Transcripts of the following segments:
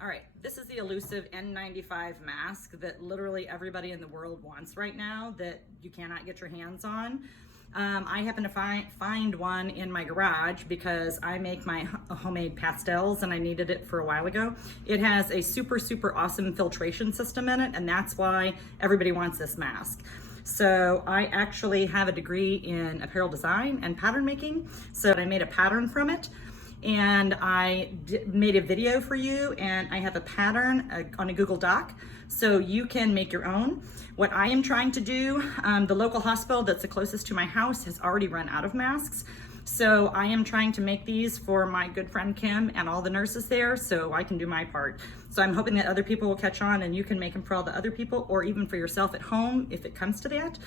All right, this is the elusive N95 mask that literally everybody in the world wants right now that you cannot get your hands on. I happen to find one in my garage because I make my homemade pastels and I needed it for a while ago. It has a super awesome filtration system in it, and that's why everybody wants this mask. So I actually have a degree in apparel design and pattern making, so I made a pattern from it. And I made a video for you, and I have a pattern on a Google Doc, so you can make your own. What I am trying to do, the local hospital that's the closest to my house has already run out of masks, so I am trying to make these for my good friend Kim and all the nurses there, so I can do my part. So I'm hoping that other people will catch on and you can make them for all the other people, or even for yourself at home if it comes to that.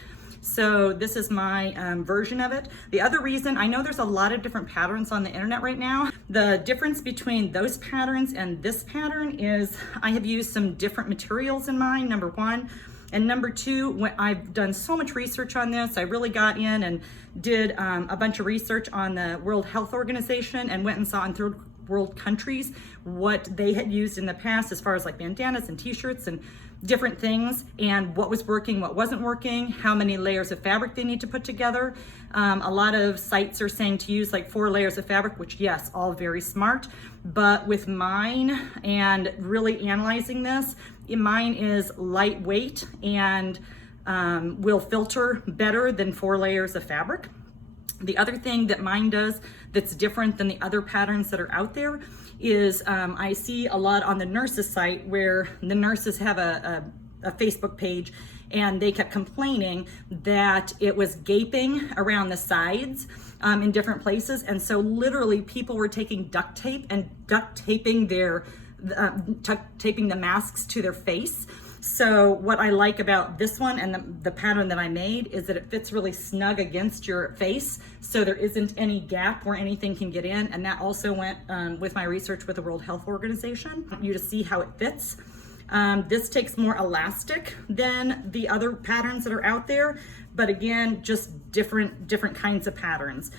So this is my version of it. The other reason, I know there's a lot of different patterns on the internet right now. The difference between those patterns and this pattern is I have used some different materials in mine, number one. And number two, when I've done so much research on this, I really got in and did a bunch of research on the World Health Organization and went and saw in third world countries what they had used in the past as far as like bandanas and t-shirts and different things, and what was working, what wasn't working, how many layers of fabric they need to put together. A lot of sites are saying to use like 4 layers of fabric, which yes, all very smart, but with mine and really analyzing this, mine is lightweight and will filter better than 4 layers of fabric. The other thing that mine does that's different than the other patterns that are out there is I see a lot on the nurses site where the nurses have a Facebook page, and they kept complaining that it was gaping around the sides in different places. And so literally people were taking duct tape and duct taping the masks to their face. So what I like about this one and the pattern that I made is that it fits really snug against your face, so there isn't any gap where anything can get in. And that also went with my research with the World Health Organization. I want you to see how it fits. This takes more elastic than the other patterns that are out there, but again, just different kinds of patterns.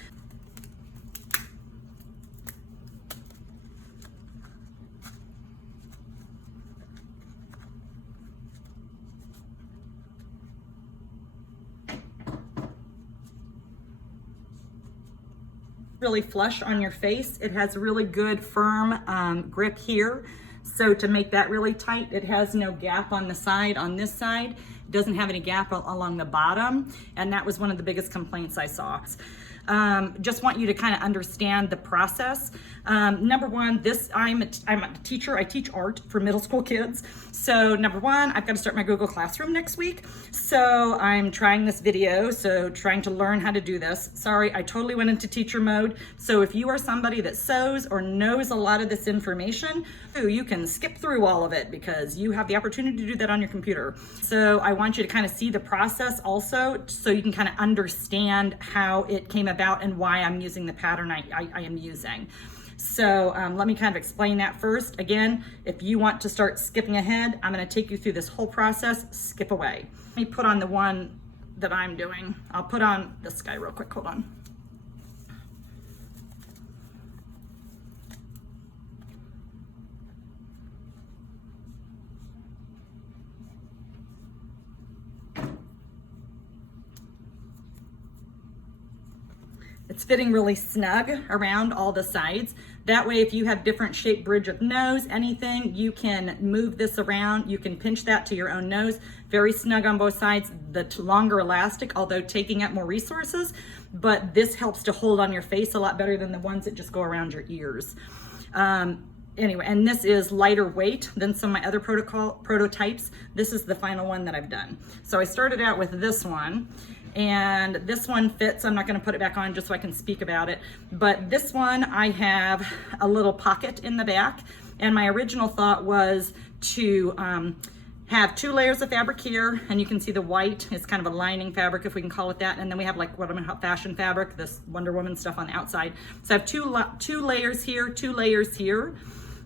Really flush on your face. It has really good firm grip here. So to make that really tight, it has no gap on the side. On this side, it doesn't have any gap along the bottom. And that was one of the biggest complaints I saw. Just want you to kind of understand the process. Number one, I'm a teacher. I teach art for middle school kids. So number one, I've got to start my Google Classroom next week. So I'm trying this video, so trying to learn how to do this. Sorry, I totally went into teacher mode. So if you are somebody that sews or knows a lot of this information, you can skip through all of it because you have the opportunity to do that on your computer. So I want you to kind of see the process also, so you can kind of understand how it came about and why I'm using the pattern I am using. So let me kind of explain that first. Again, if you want to start skipping ahead, I'm going to take you through this whole process. Skip away. Let me put on the one that I'm doing. I'll put on this guy real quick. Hold on. It's fitting really snug around all the sides. That way, if you have different shaped bridge of nose, anything, you can move this around. You can pinch that to your own nose. Very snug on both sides. The longer elastic, although taking up more resources, but this helps to hold on your face a lot better than the ones that just go around your ears. Anyway, and this is lighter weight than some of my other prototypes. This is the final one that I've done. So I started out with this one, and this one fits. I'm not going to put it back on just so I can speak about it, but this one I have a little pocket in the back, and my original thought was to have 2 layers of fabric here, and you can see the white is kind of a lining fabric, if we can call it that, and then we have like what I'm gonna fashion fabric, this Wonder Woman stuff on the outside. So I have two layers here, 2 layers here,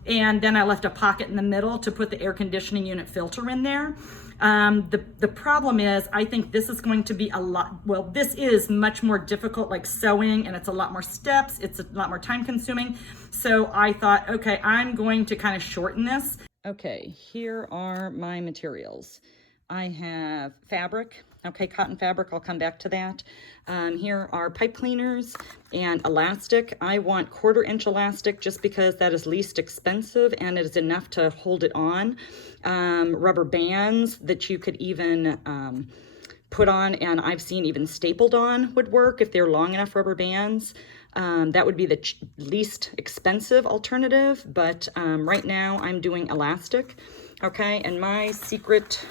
and then I left a pocket in the middle to put the air conditioning unit filter in there. The problem is, I think this is going to be a lot, well, this is much more difficult, like sewing, and it's a lot more steps, it's a lot more time consuming. So I thought, okay, I'm going to kind of shorten this. Okay, here are my materials. I have fabric, okay, cotton fabric, I'll come back to that. Here are pipe cleaners and elastic. I want 1/4 inch elastic just because that is least expensive and it is enough to hold it on. Rubber bands that you could even put on, and I've seen even stapled on would work if they're long enough rubber bands. That would be the least expensive alternative, but right now I'm doing elastic, okay? And my secret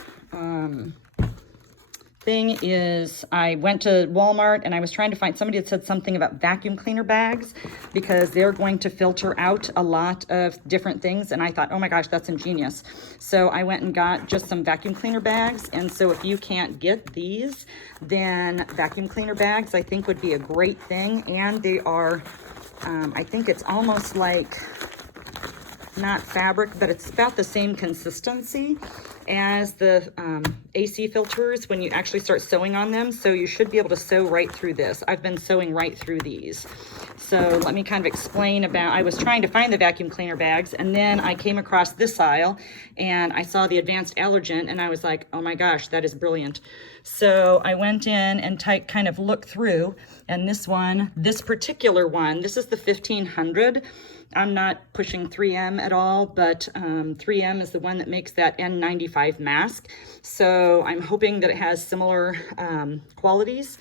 thing is, I went to Walmart and I was trying to find, somebody had said something about vacuum cleaner bags because they're going to filter out a lot of different things, and I thought, oh my gosh, that's ingenious. So I went and got just some vacuum cleaner bags, and so if you can't get these, then vacuum cleaner bags I think would be a great thing. And they are, I think it's almost like, not fabric, but it's about the same consistency as the AC filters when you actually start sewing on them. So you should be able to sew right through this. I've been sewing right through these. So let me kind of explain about, I was trying to find the vacuum cleaner bags, and then I came across this aisle and I saw the advanced allergen, and I was like, oh my gosh, that is brilliant. So I went in and kind of looked through, and this one, this particular one, this is the 1500. I'm not pushing 3M at all, but 3M is the one that makes that N95 mask. So I'm hoping that it has similar qualities.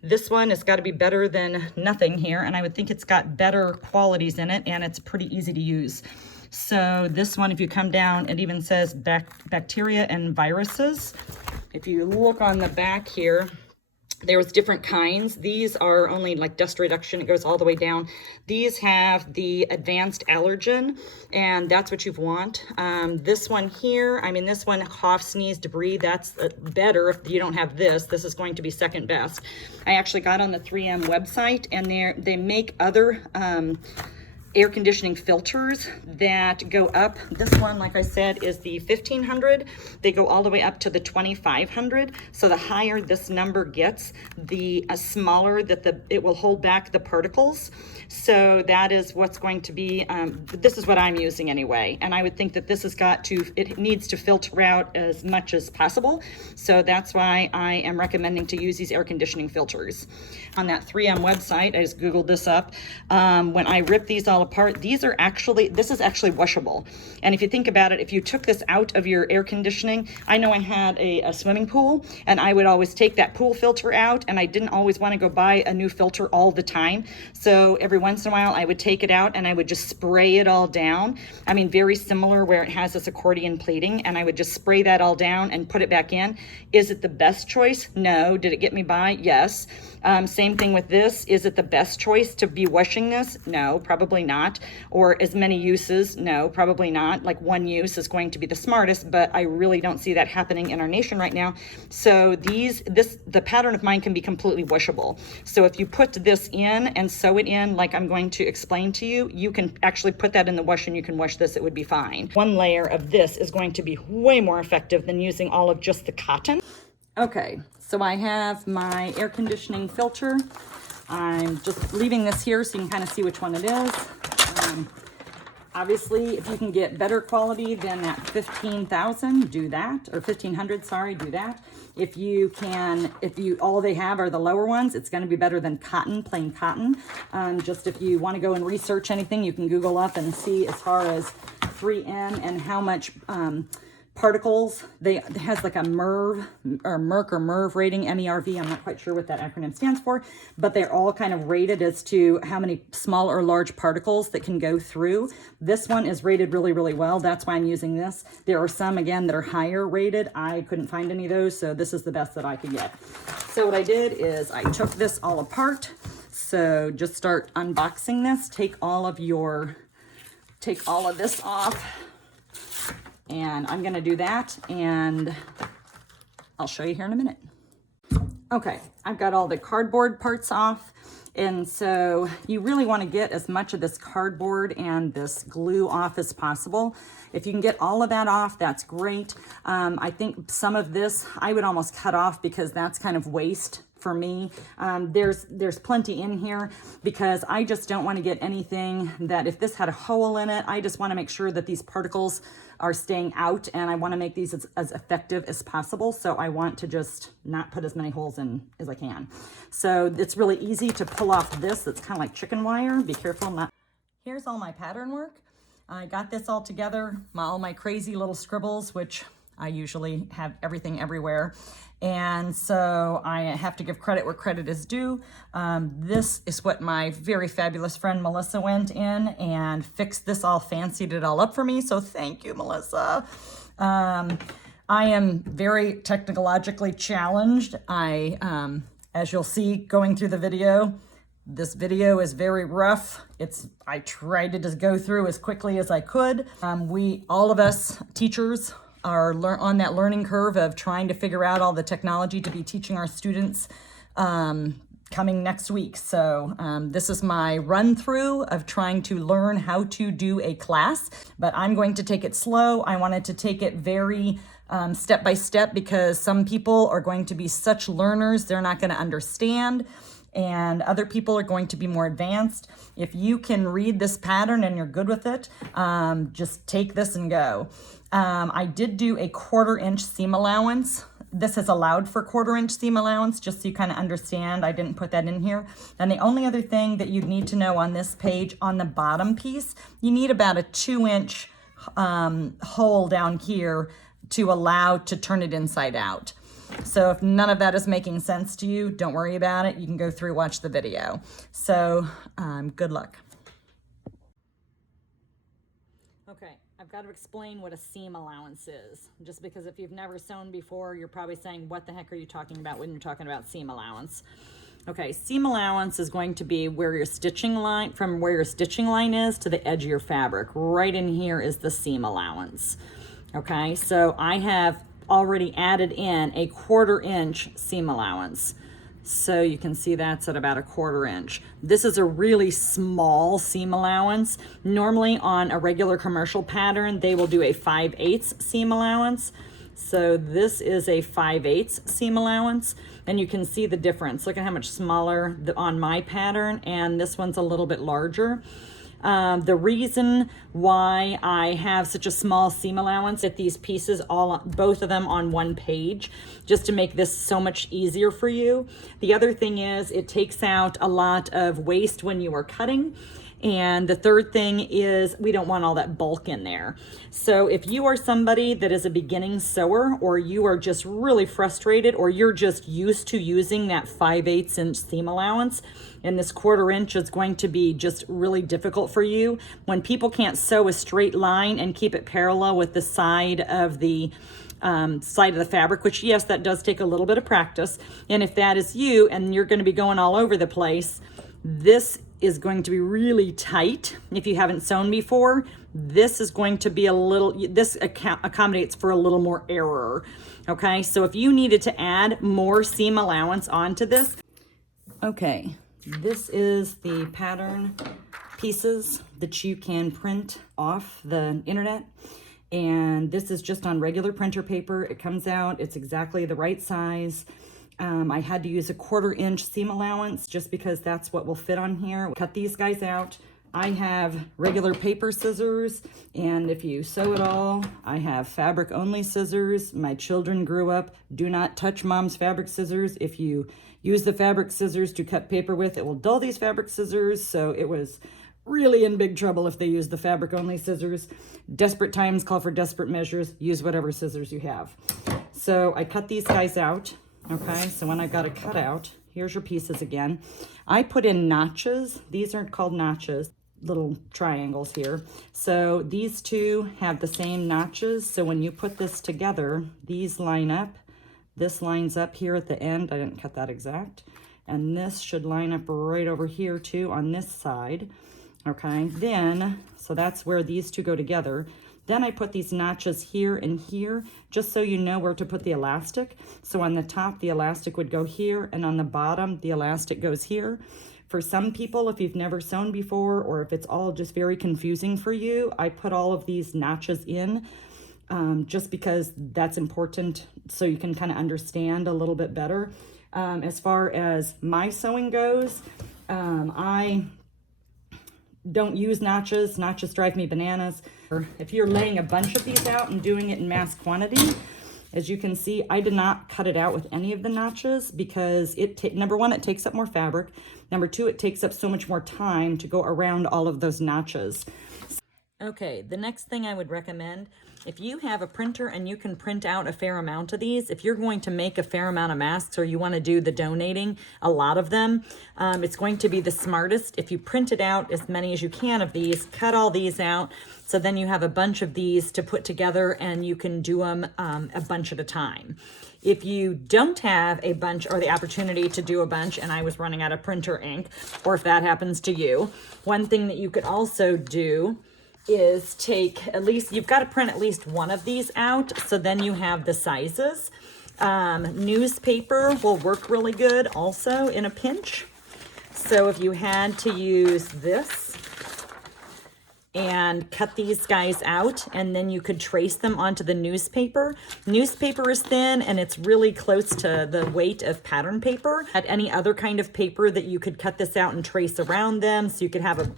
This one has got to be better than nothing here, and I would think it's got better qualities in it, and it's pretty easy to use. So this one, if you come down, it even says bacteria and viruses. If you look on the back here, there's different kinds. These are only like dust reduction. It goes all the way down. These have the advanced allergen, and that's what you want. This one here, I mean, this one, cough, sneeze, debris, that's better if you don't have this. This is going to be second best. I actually got on the 3M website, and they make other air conditioning filters that go up. This one, like I said, is the 1500. They go all the way up to the 2500. So the higher this number gets, the smaller that it will hold back the particles. So that is what's going to be, this is what I'm using anyway. And I would think that this has got to, it needs to filter out as much as possible. So that's why I am recommending to use these air conditioning filters. On that 3M website, I just Googled this up. When I rip these all apart, this is actually washable. And if you think about it, if you took this out of your air conditioning, I know I had a swimming pool, and I would always take that pool filter out, and I didn't always want to go buy a new filter all the time. So every once in a while I would take it out and I would just spray it all down. I mean, very similar where it has this accordion plating, and I would just spray that all down and put it back in. Is it the best choice? No. Did it get me by? Yes. Same thing with this. Is it the best choice to be washing this? No, probably not. Or as many uses? No, probably not. Like one use is going to be the smartest, but I really don't see that happening in our nation right now. So the pattern of mine can be completely washable. So if you put this in and sew it in like I'm going to explain to you, you can actually put that in the wash and you can wash this, it would be fine. One layer of this is going to be way more effective than using all of just the cotton. Okay, so I have my air conditioning filter. I'm just leaving this here so you can kind of see which one it is. Obviously, if you can get better quality than that 15,000, do that, or 1,500, sorry, do that. If all they have are the lower ones, it's going to be better than cotton, plain cotton. Just if you want to go and research anything, you can Google up and see as far as 3M and how much particles. It has like a MERV or Merck or MERV rating, MERV. I'm not quite sure what that acronym stands for, but they're all kind of rated as to how many small or large particles that can go through. This one is rated really, really well. That's why I'm using this. There are some, again, that are higher rated. I couldn't find any of those, so this is the best that I could get. So what I did is I took this all apart. So just start unboxing this. Take all of this off. And I'm going to do that, and I'll show you here in a minute. Okay, I've got all the cardboard parts off, And so you really want to get as much of this cardboard and this glue off as possible. If you can get all of that off, that's great. I think some of this I would almost cut off because that's kind of waste for me. There's plenty in here because I just don't want to get anything that if this had a hole in it, I just want to make sure that these particles are staying out, and I want to make these as effective as possible. So I want to just not put as many holes in as I can. So it's really easy to pull off this. It's kind of like chicken wire. Be careful not. Here's all my pattern work. I got this all together, all my crazy little scribbles, which I usually have everything everywhere. And so I have to give credit where credit is due. This is what my very fabulous friend Melissa went in and fixed this all, fancied it all up for me. So thank you, Melissa. I am very technologically challenged. As you'll see going through the video, this video is very rough. I tried to just go through as quickly as I could. All of us teachers are on that learning curve of trying to figure out all the technology to be teaching our students coming next week. So this is my run through of trying to learn how to do a class, but I'm going to take it slow. I wanted to take it very step by step because some people are going to be such learners, they're not going to understand. And other people are going to be more advanced. If you can read this pattern and you're good with it, just take this and go. I did do a 1/4 inch seam allowance. This is allowed for 1/4 inch seam allowance, just so you kind of understand. I didn't put that in here. And the only other thing that you'd need to know on this page, on the bottom piece, you need about a 2-inch hole down here to allow to turn it inside out. So if none of that is making sense to you, don't worry about it. You can go through, watch the video. So good luck. Okay, I've got to explain what a seam allowance is. Just because if you've never sewn before, you're probably saying, what the heck are you talking about when you're talking about seam allowance? Okay, seam allowance is going to be where your stitching line, from where your stitching line is to the edge of your fabric. Right in here is the seam allowance. Okay, so I have already added in a 1/4 inch seam allowance. So you can see that's at about a 1/4 inch. This is a really small seam allowance. Normally on a regular commercial pattern, they will do a 5/8 seam allowance. So this is a 5/8 seam allowance, and you can see the difference. Look at how much smaller on my pattern, and this one's a little bit larger. The reason why I have such a small seam allowance at these pieces, both of them on one page, just to make this so much easier for you. The other thing is it takes out a lot of waste when you are cutting. And the third thing is we don't want all that bulk in there. So if you are somebody that is a beginning sewer, or you are just really frustrated, or you're just used to using that 5/8 inch seam allowance, and this 1/4 inch is going to be just really difficult for you. When people can't sew a straight line and keep it parallel with the side of the fabric, which yes, that does take a little bit of practice. And if that is you and you're going to be going all over the place, this is going to be really tight. If you haven't sewn before, this is going to be this accommodates for a little more error. Okay, so if you needed to add more seam allowance onto this, okay, this is the pattern pieces that you can print off the internet. And this is just on regular printer paper. It comes out, it's exactly the right size. I had to use a 1/4 inch seam allowance just because that's what will fit on here. Cut these guys out. I have regular paper scissors, and if you sew it all, I have fabric only scissors. My children grew up, do not touch mom's fabric scissors. If you use the fabric scissors to cut paper with, it will dull these fabric scissors. So it was really in big trouble if they used the fabric only scissors. Desperate times call for desperate measures. Use whatever scissors you have. So I cut these guys out. Okay, so when I got it cut out, here's your pieces again. I put in notches. These aren't called notches, little triangles here. So these two have the same notches. So when you put this together, these line up. This lines up here at the end. I didn't cut that exact. And this should line up right over here too on this side. Okay, then, so that's where these two go together. Then I put these notches here and here, just so you know where to put the elastic. So on the top, the elastic would go here, and on the bottom, the elastic goes here. For some people, if you've never sewn before, or if it's all just very confusing for you, I put all of these notches in just because that's important, so you can kind of understand a little bit better. As far as my sewing goes, I don't use notches. Notches drive me bananas. If you're laying a bunch of these out and doing it in mass quantity, as you can see, I did not cut it out with any of the notches because number one, it takes up more fabric. Number two, it takes up so much more time to go around all of those notches. Okay, the next thing I would recommend, if you have a printer and you can print out a fair amount of these, if you're going to make a fair amount of masks or you want to do the donating, a lot of them, it's going to be the smartest if you print it out as many as you can of these, cut all these out, so then you have a bunch of these to put together and you can do them a bunch at a time. If you don't have a bunch or the opportunity to do a bunch, and I was running out of printer ink, or if that happens to you, one thing that you could also do is take you've got to print at least one of these out, so then you have the sizes. Newspaper will work really good also in a pinch. So if you had to use this and cut these guys out, and then you could trace them onto the newspaper. Newspaper is thin and it's really close to the weight of pattern paper. At any other kind of paper that you could cut this out and trace around them, so you could have a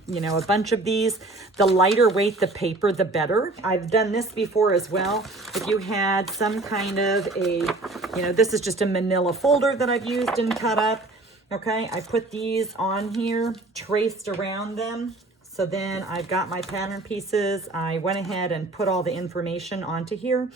bunch of these. The lighter weight the paper, the better. I've done this before as well. If you had some kind of this is just a manila folder that I've used and cut up. Okay, I put these on here, traced around them. So then I've got my pattern pieces. I went ahead and put all the information onto here.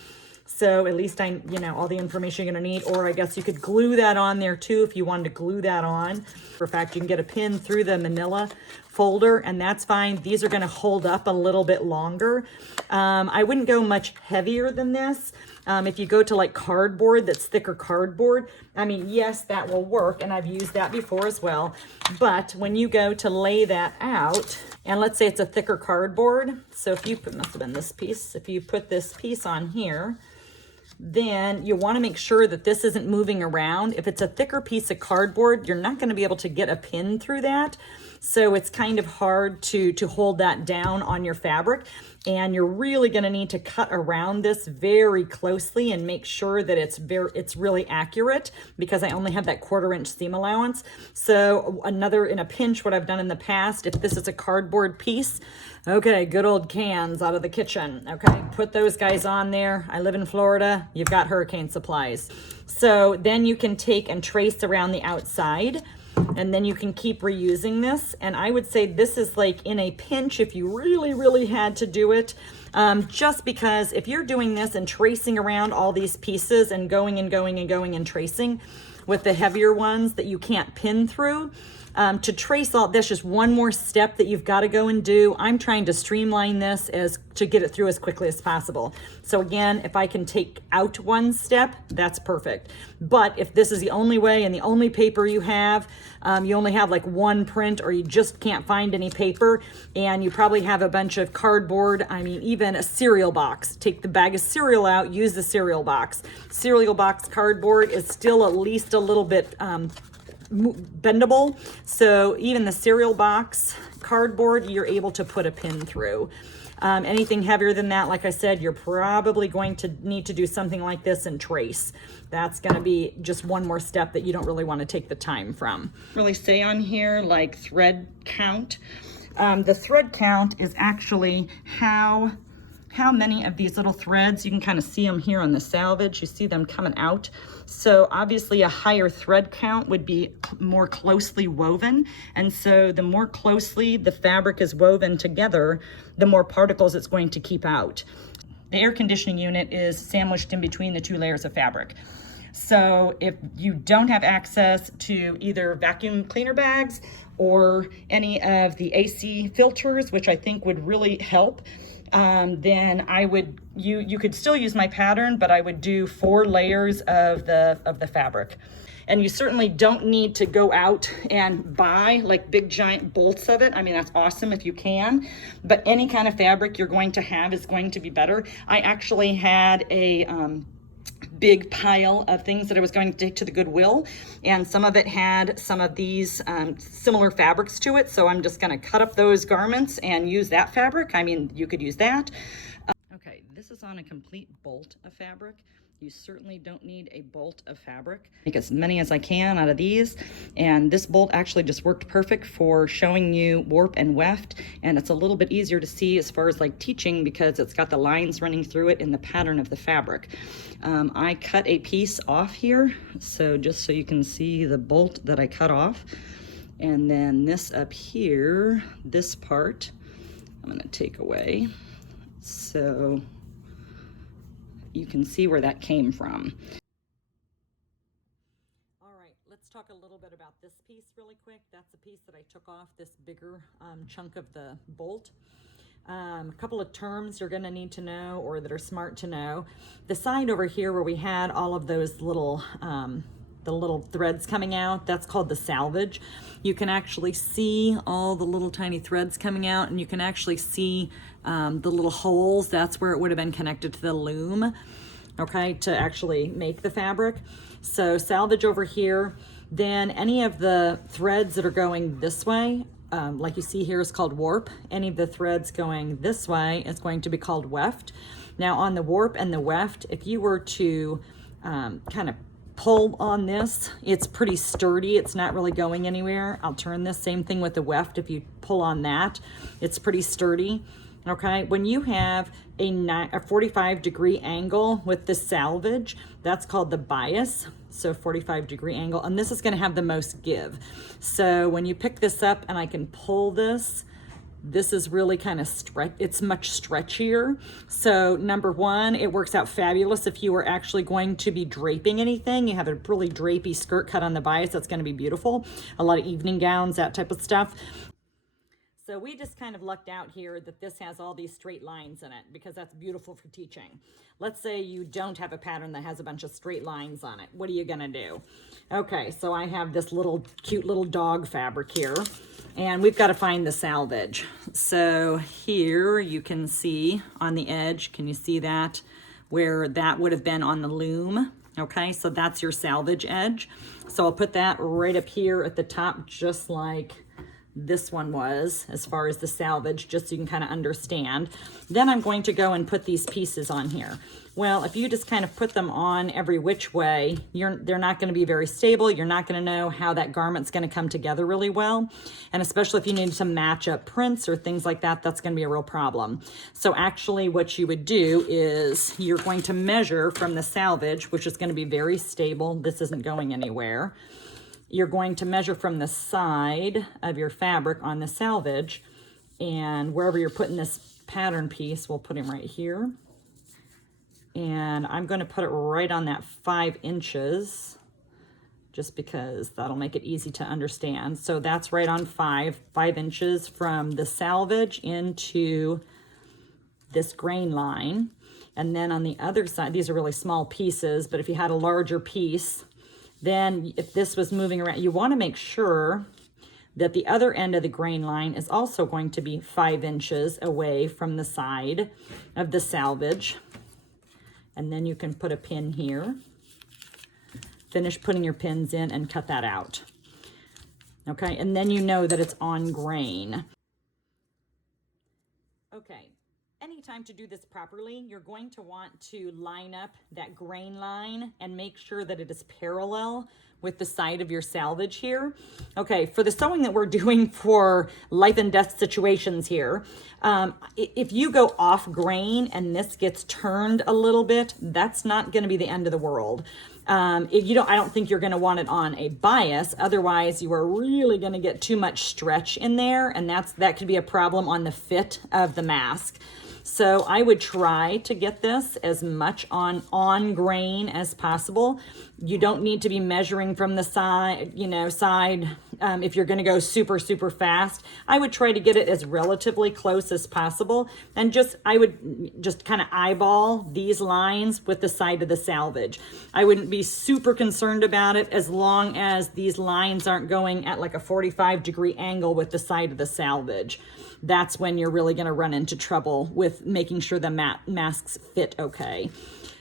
So at least all the information you're gonna need, or I guess you could glue that on there too if you wanted to glue that on. For fact, you can get a pin through the manila folder and that's fine. These are gonna hold up a little bit longer. I wouldn't go much heavier than this. If you go to like cardboard, that's thicker cardboard, I mean, yes, that will work, and I've used that before as well. But when you go to lay that out, and let's say it's a thicker cardboard, so if you must have been this piece, if you put this piece on here, then you want to make sure that this isn't moving around. If it's a thicker piece of cardboard, you're not going to be able to get a pin through that. So it's kind of hard to hold that down on your fabric. And you're really going to need to cut around this very closely and make sure that it's really accurate, because I only have that 1/4 inch seam allowance. So in a pinch, what I've done in the past, if this is a cardboard piece, okay, good old cans out of the kitchen, okay, put those guys on there. I live in Florida, you've got hurricane supplies. So then you can take and trace around the outside, and then you can keep reusing this. And I would say this is like in a pinch if you really, really had to do it. Just because if you're doing this and tracing around all these pieces and going and going and going and tracing with the heavier ones that you can't pin through, to trace all, that's just one more step that you've got to go and do. I'm trying to streamline this to get it through as quickly as possible. So again, if I can take out one step, that's perfect. But if this is the only way and the only paper you have, you only have like one print, or you just can't find any paper, and you probably have a bunch of cardboard, I mean, even a cereal box. Take the bag of cereal out, use the cereal box. Cereal box cardboard is still at least a little bit bendable, so even the cereal box cardboard you're able to put a pin through. Anything heavier than that, like I said, you're probably going to need to do something like this and trace. That's going to be just one more step that you don't really want to take the time from. Really say on here like thread count. The thread count is actually how many of these little threads, you can kind of see them here on the selvage, you see them coming out. So obviously a higher thread count would be more closely woven. And so the more closely the fabric is woven together, the more particles it's going to keep out. The air conditioning unit is sandwiched in between the 2 layers of fabric. So if you don't have access to either vacuum cleaner bags or any of the AC filters, which I think would really help, then I would, you could still use my pattern, but I would do 4 layers of the fabric. And you certainly don't need to go out and buy like big giant bolts of it. I mean, that's awesome if you can, but any kind of fabric you're going to have is going to be better. I actually had big pile of things that I was going to take to the Goodwill, and some of it had some of these similar fabrics to it. So I'm just going to cut up those garments and use that fabric. I mean, you could use that. Okay, this is on a complete bolt of fabric. You certainly don't need a bolt of fabric. Make as many as I can out of these, and this bolt actually just worked perfect for showing you warp and weft, and it's a little bit easier to see as far as like teaching because it's got the lines running through it in the pattern of the fabric. I cut a piece off here, so just so you can see the bolt that I cut off, and then this up here, this part, I'm going to take away. So you can see where that came from. All right, let's talk a little bit about this piece really quick. That's a piece that I took off this bigger chunk of the bolt. A couple of terms you're gonna need to know, or that are smart to know. The side over here where we had all of those little the little threads coming out, that's called the selvage. You can actually see all the little tiny threads coming out, and you can actually see the little holes. That's where it would have been connected to the loom, okay, to actually make the fabric. So selvage over here. Then any of the threads that are going this way, like you see here, is called warp. Any of the threads going this way is going to be called weft. Now on the warp and the weft, if you were to kind of pull on this, it's pretty sturdy. It's not really going anywhere. I'll turn this. Same thing with the weft. If you pull on that, it's pretty sturdy. Okay, when you have a 45-degree angle with the selvage, that's called the bias. So 45-degree angle, and this is going to have the most give. So when you pick this up and I can pull this, this is really kind of it's much stretchier. So number one, it works out fabulous if you are actually going to be draping anything. You have a really drapey skirt cut on the bias, that's going to be beautiful. A lot of evening gowns, that type of stuff. So we just kind of lucked out here that this has all these straight lines in it, because that's beautiful for teaching. Let's say you don't have a pattern that has a bunch of straight lines on it. What are you gonna do? Okay, so I have this little cute little dog fabric here, and we've got to find the selvage. So here you can see on the edge, can you see that? Where that would have been on the loom. Okay, so that's your selvage edge. So I'll put that right up here at the top, just like this one was, as far as the selvage, just so you can kind of understand. Then I'm going to go and put these pieces on here. Well, if you just kind of put them on every which way, they're not going to be very stable. You're not going to know how that garment's going to come together really well. And especially if you need to match up prints or things like that, that's going to be a real problem. So actually what you would do is you're going to measure from the selvage, which is going to be very stable. This isn't going anywhere. You're going to measure from the side of your fabric on the selvage, and wherever you're putting this pattern piece, we'll put him right here. And I'm going to put it right on that 5 inches, just because that'll make it easy to understand. So that's right on 5 inches from the selvage into this grain line. And then on the other side, these are really small pieces, but if you had a larger piece, then if this was moving around, you want to make sure that the other end of the grain line is also going to be 5 inches away from the side of the selvage. And then you can put a pin here. Finish putting your pins in and cut that out. Okay, and then you know that it's on grain. Okay. Anytime to do this properly, you're going to want to line up that grain line and make sure that it is parallel with the side of your selvage here. Okay, for the sewing that we're doing for life and death situations here, if you go off grain and this gets turned a little bit, that's not going to be the end of the world. I don't think you're going to want it on a bias. Otherwise, you are really going to get too much stretch in there, and that could be a problem on the fit of the mask. So I would try to get this as much on grain as possible. You don't need to be measuring from the side, if you're going to go super, super fast. I would try to get it as relatively close as possible. And I would just kind of eyeball these lines with the side of the selvage. I wouldn't be super concerned about it as long as these lines aren't going at like a 45-degree angle with the side of the selvage. That's when you're really going to run into trouble with making sure the masks fit okay.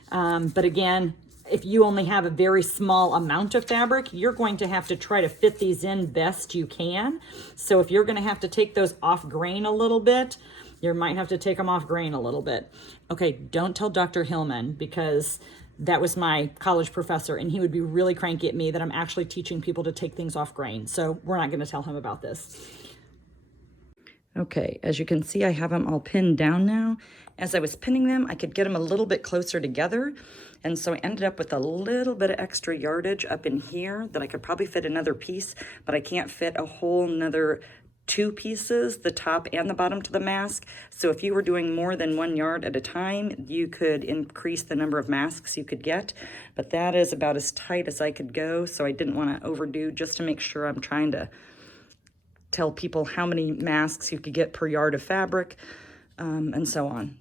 But again, if you only have a very small amount of fabric, you're going to have to try to fit these in best you can. So if you're going to have to take those off grain a little bit, you might have to take them off grain a little bit. Okay, don't tell Dr. Hillman, because that was my college professor and he would be really cranky at me that I'm actually teaching people to take things off grain. So we're not going to tell him about this. Okay, as you can see, I have them all pinned down now. As I was pinning them, I could get them a little bit closer together. And so I ended up with a little bit of extra yardage up in here that I could probably fit another piece, but I can't fit a whole nother 2 pieces, the top and the bottom to the mask. So if you were doing more than 1 yard at a time, you could increase the number of masks you could get. But that is about as tight as I could go. So I didn't want to overdo, just to make sure I'm trying to tell people how many masks you could get per yard of fabric, and so on.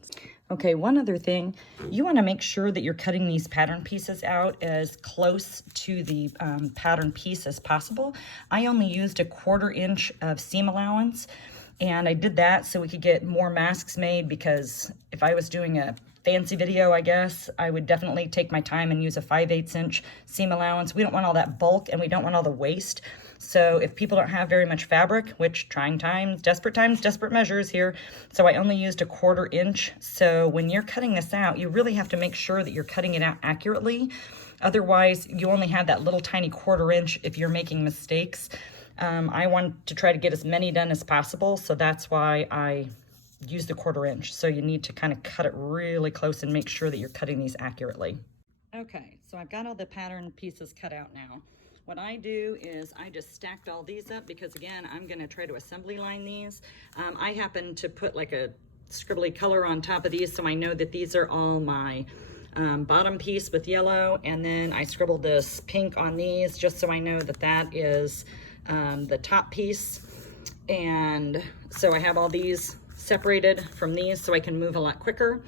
Okay, one other thing, you want to make sure that you're cutting these pattern pieces out as close to the pattern piece as possible. I only used a 1/4 inch of seam allowance, and I did that so we could get more masks made, because if I was doing a fancy video, I guess, I would definitely take my time and use a 5/8 inch seam allowance. We don't want all that bulk and we don't want all the waste. So if people don't have very much fabric, which trying times, desperate measures here. So I only used a 1/4 inch. So when you're cutting this out, you really have to make sure that you're cutting it out accurately. Otherwise, you only have that little tiny 1/4 inch if you're making mistakes. I want to try to get as many done as possible. So that's why I use the 1/4 inch. So you need to kind of cut it really close and make sure that you're cutting these accurately. Okay, so I've got all the pattern pieces cut out now. What I do is I just stacked all these up because, again, I'm going to try to assembly line these. I happen to put like a scribbly color on top of these, so I know that these are all my bottom piece with yellow, and then I scribbled this pink on these just so I know that that is the top piece. And so I have all these separated from these so I can move a lot quicker.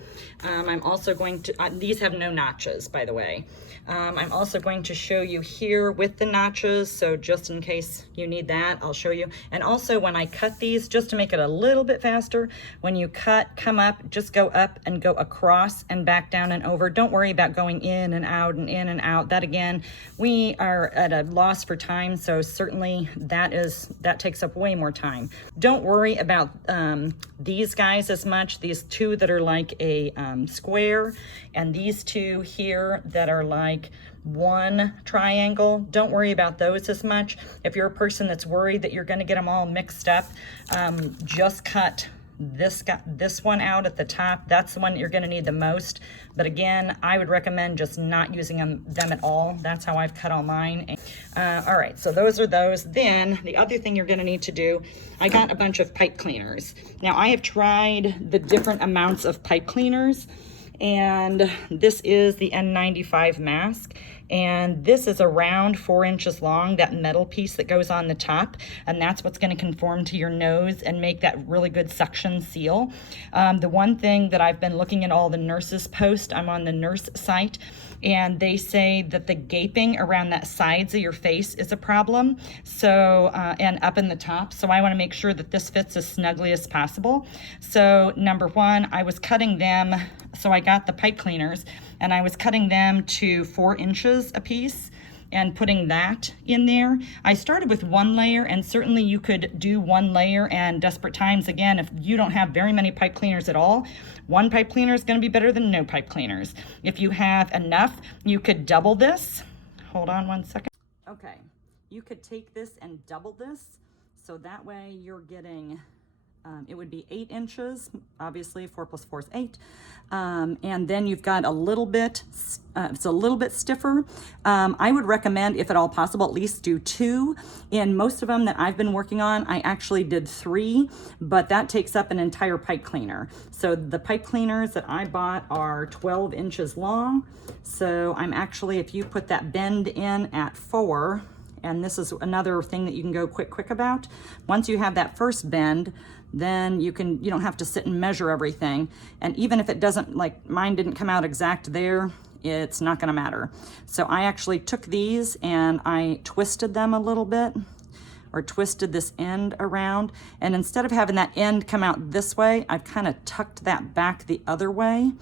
I'm also going to, these have no notches, by the way. I'm also going to show you here with the notches, so just in case you need that, I'll show you. And also when I cut these, just to make it a little bit faster, when you cut, come up, just go up and go across and back down and over. Don't worry about going in and out and in and out. That, again, we are at a loss for time, so certainly that takes up way more time. Don't worry about these guys as much, these 2 that are like a square, and these 2 here that are like 1 triangle. Don't worry about those as much. If you're a person that's worried that you're going to get them all mixed up, just cut this one out at the top. That's the one that you're going to need the most. But again, I would recommend just not using them at all. That's how I've cut all mine. All right, so those are those. Then the other thing you're going to need to do, I got a bunch of pipe cleaners. Now I have tried the different amounts of pipe cleaners, and this is the N95 mask. And this is around 4 inches long, that metal piece that goes on the top, and that's what's going to conform to your nose and make that really good suction seal. The one thing that I've been looking at all the nurses post, I'm on the nurse site, and they say that the gaping around that sides of your face is a problem, so and up in the top. So I want to make sure that this fits as snugly as possible. So number one, I was cutting them, so I got the pipe cleaners and I was cutting them to 4 inches a piece and putting that in there. I started with 1 layer, and certainly you could do 1 layer, and desperate times, again, if you don't have very many pipe cleaners at all, 1 pipe cleaner is going to be better than no pipe cleaners. If you have enough, you could double this. Hold on 1 second. Okay, you could take this and double this, so that way you're getting, it would be 8 inches, obviously 4 plus 4 is 8. And then you've got a little bit, it's a little bit stiffer. I would recommend, if at all possible, at least do 2. In most of them that I've been working on, I actually did 3, but that takes up an entire pipe cleaner. So the pipe cleaners that I bought are 12 inches long. So I'm actually, if you put that bend in at 4, and this is another thing that you can go quick about. Once you have that first bend, then you don't have to sit and measure everything. And even if it doesn't, like mine didn't come out exact there, it's not gonna matter. So I actually took these and I twisted them a little bit or twisted this end around. And instead of having that end come out this way, I've kind of tucked that back the other way,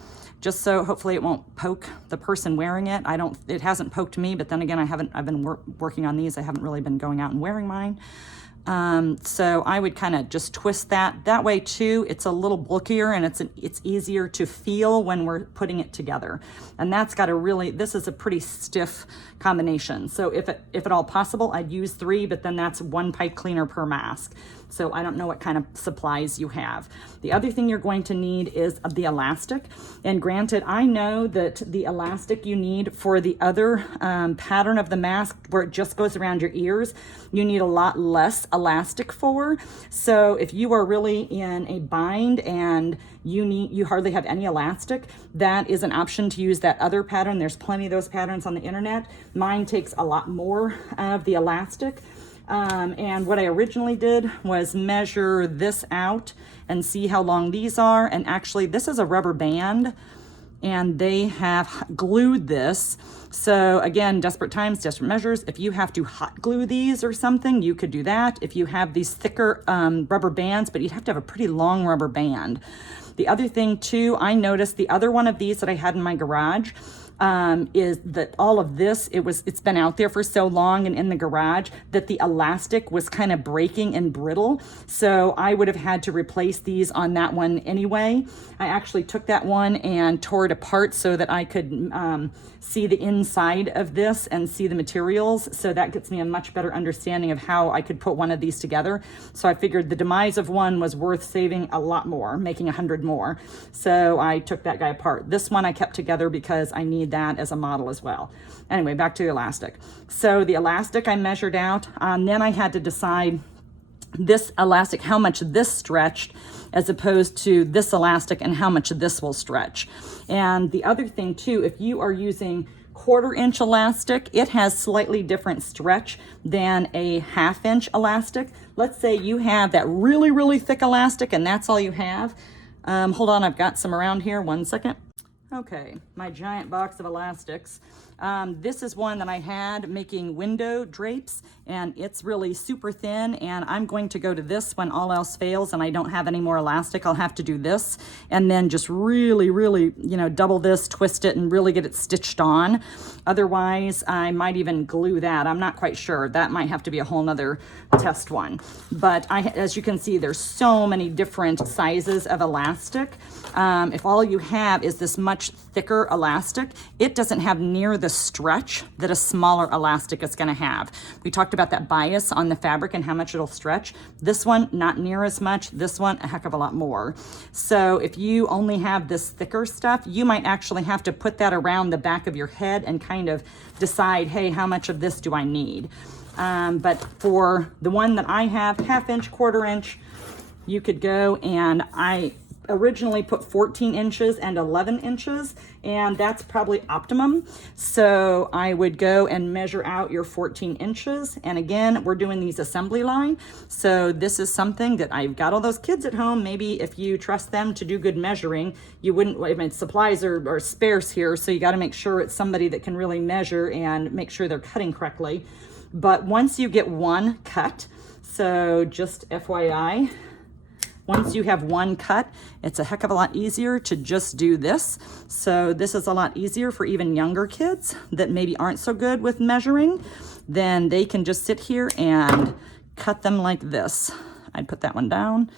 just so hopefully it won't poke the person wearing it. It hasn't poked me, but then again, I've been working on these. I haven't really been going out and wearing mine. So I would kind of just twist that way too. It's a little bulkier and it's easier to feel when we're putting it together. And that's got this is a pretty stiff combination. So if at all possible, I'd use 3, but then that's 1 pipe cleaner per mask. So I don't know what kind of supplies you have. The other thing you're going to need is the elastic. And granted, I know that the elastic you need for the other pattern of the mask, where it just goes around your ears, you need a lot less elastic for. So if you are really in a bind and you hardly have any elastic, that is an option to use that other pattern. There's plenty of those patterns on the internet. Mine takes a lot more of the elastic. And what I originally did was measure this out and see how long these are. And actually, this is a rubber band, and they have glued this. So again, desperate times, desperate measures. If you have to hot glue these or something, you could do that. If you have these thicker rubber bands, but you'd have to have a pretty long rubber band. The other thing too, I noticed the other one of these that I had in my garage, is that all of this, it's been out there for so long and in the garage that the elastic was kind of breaking and brittle. So I would have had to replace these on that one anyway. I actually took that one and tore it apart so that I could see the inside of this and see the materials. So that gets me a much better understanding of how I could put one of these together. So I figured the demise of one was worth saving a lot more, making 100 more. So I took that guy apart. This one I kept together because I need that as a model as well. Anyway, back to the elastic. So the elastic I measured out, then I had to decide this elastic, how much this stretched as opposed to this elastic and how much this will stretch. And the other thing too, if you are using 1/4 inch elastic, it has slightly different stretch than a 1/2 inch elastic. Let's say you have that really, really thick elastic and that's all you have. Hold on, I've got some around here, 1 second. Okay, my giant box of elastics. This is one that I had making window drapes, and it's really super thin, and I'm going to go to this when all else fails and I don't have any more elastic. I'll have to do this and then just really, really, double this, twist it, and really get it stitched on. Otherwise, I might even glue that. I'm not quite sure. That might have to be a whole nother test one. But as you can see, there's so many different sizes of elastic. If all you have is this much thicker elastic, it doesn't have near the stretch that a smaller elastic is going to have. We talked about that bias on the fabric and how much it'll stretch. This one, not near as much. This one, a heck of a lot more. So if you only have this thicker stuff, you might actually have to put that around the back of your head and kind of decide, hey, how much of this do I need? But for the one that I have, 1/2 inch, 1/4 inch, you could go, and I originally put 14 inches and 11 inches, and that's probably optimum. So I would go and measure out your 14 inches. And again, we're doing these assembly line. So this is something that I've got all those kids at home. Maybe if you trust them to do good measuring, you wouldn't, I mean, supplies are sparse here. So you got to make sure it's somebody that can really measure and make sure they're cutting correctly. But once you get one cut, so just FYI, once you have one cut, it's a heck of a lot easier to just do this. So this is a lot easier for even younger kids that maybe aren't so good with measuring. Then they can just sit here and cut them like this. I'd put that one down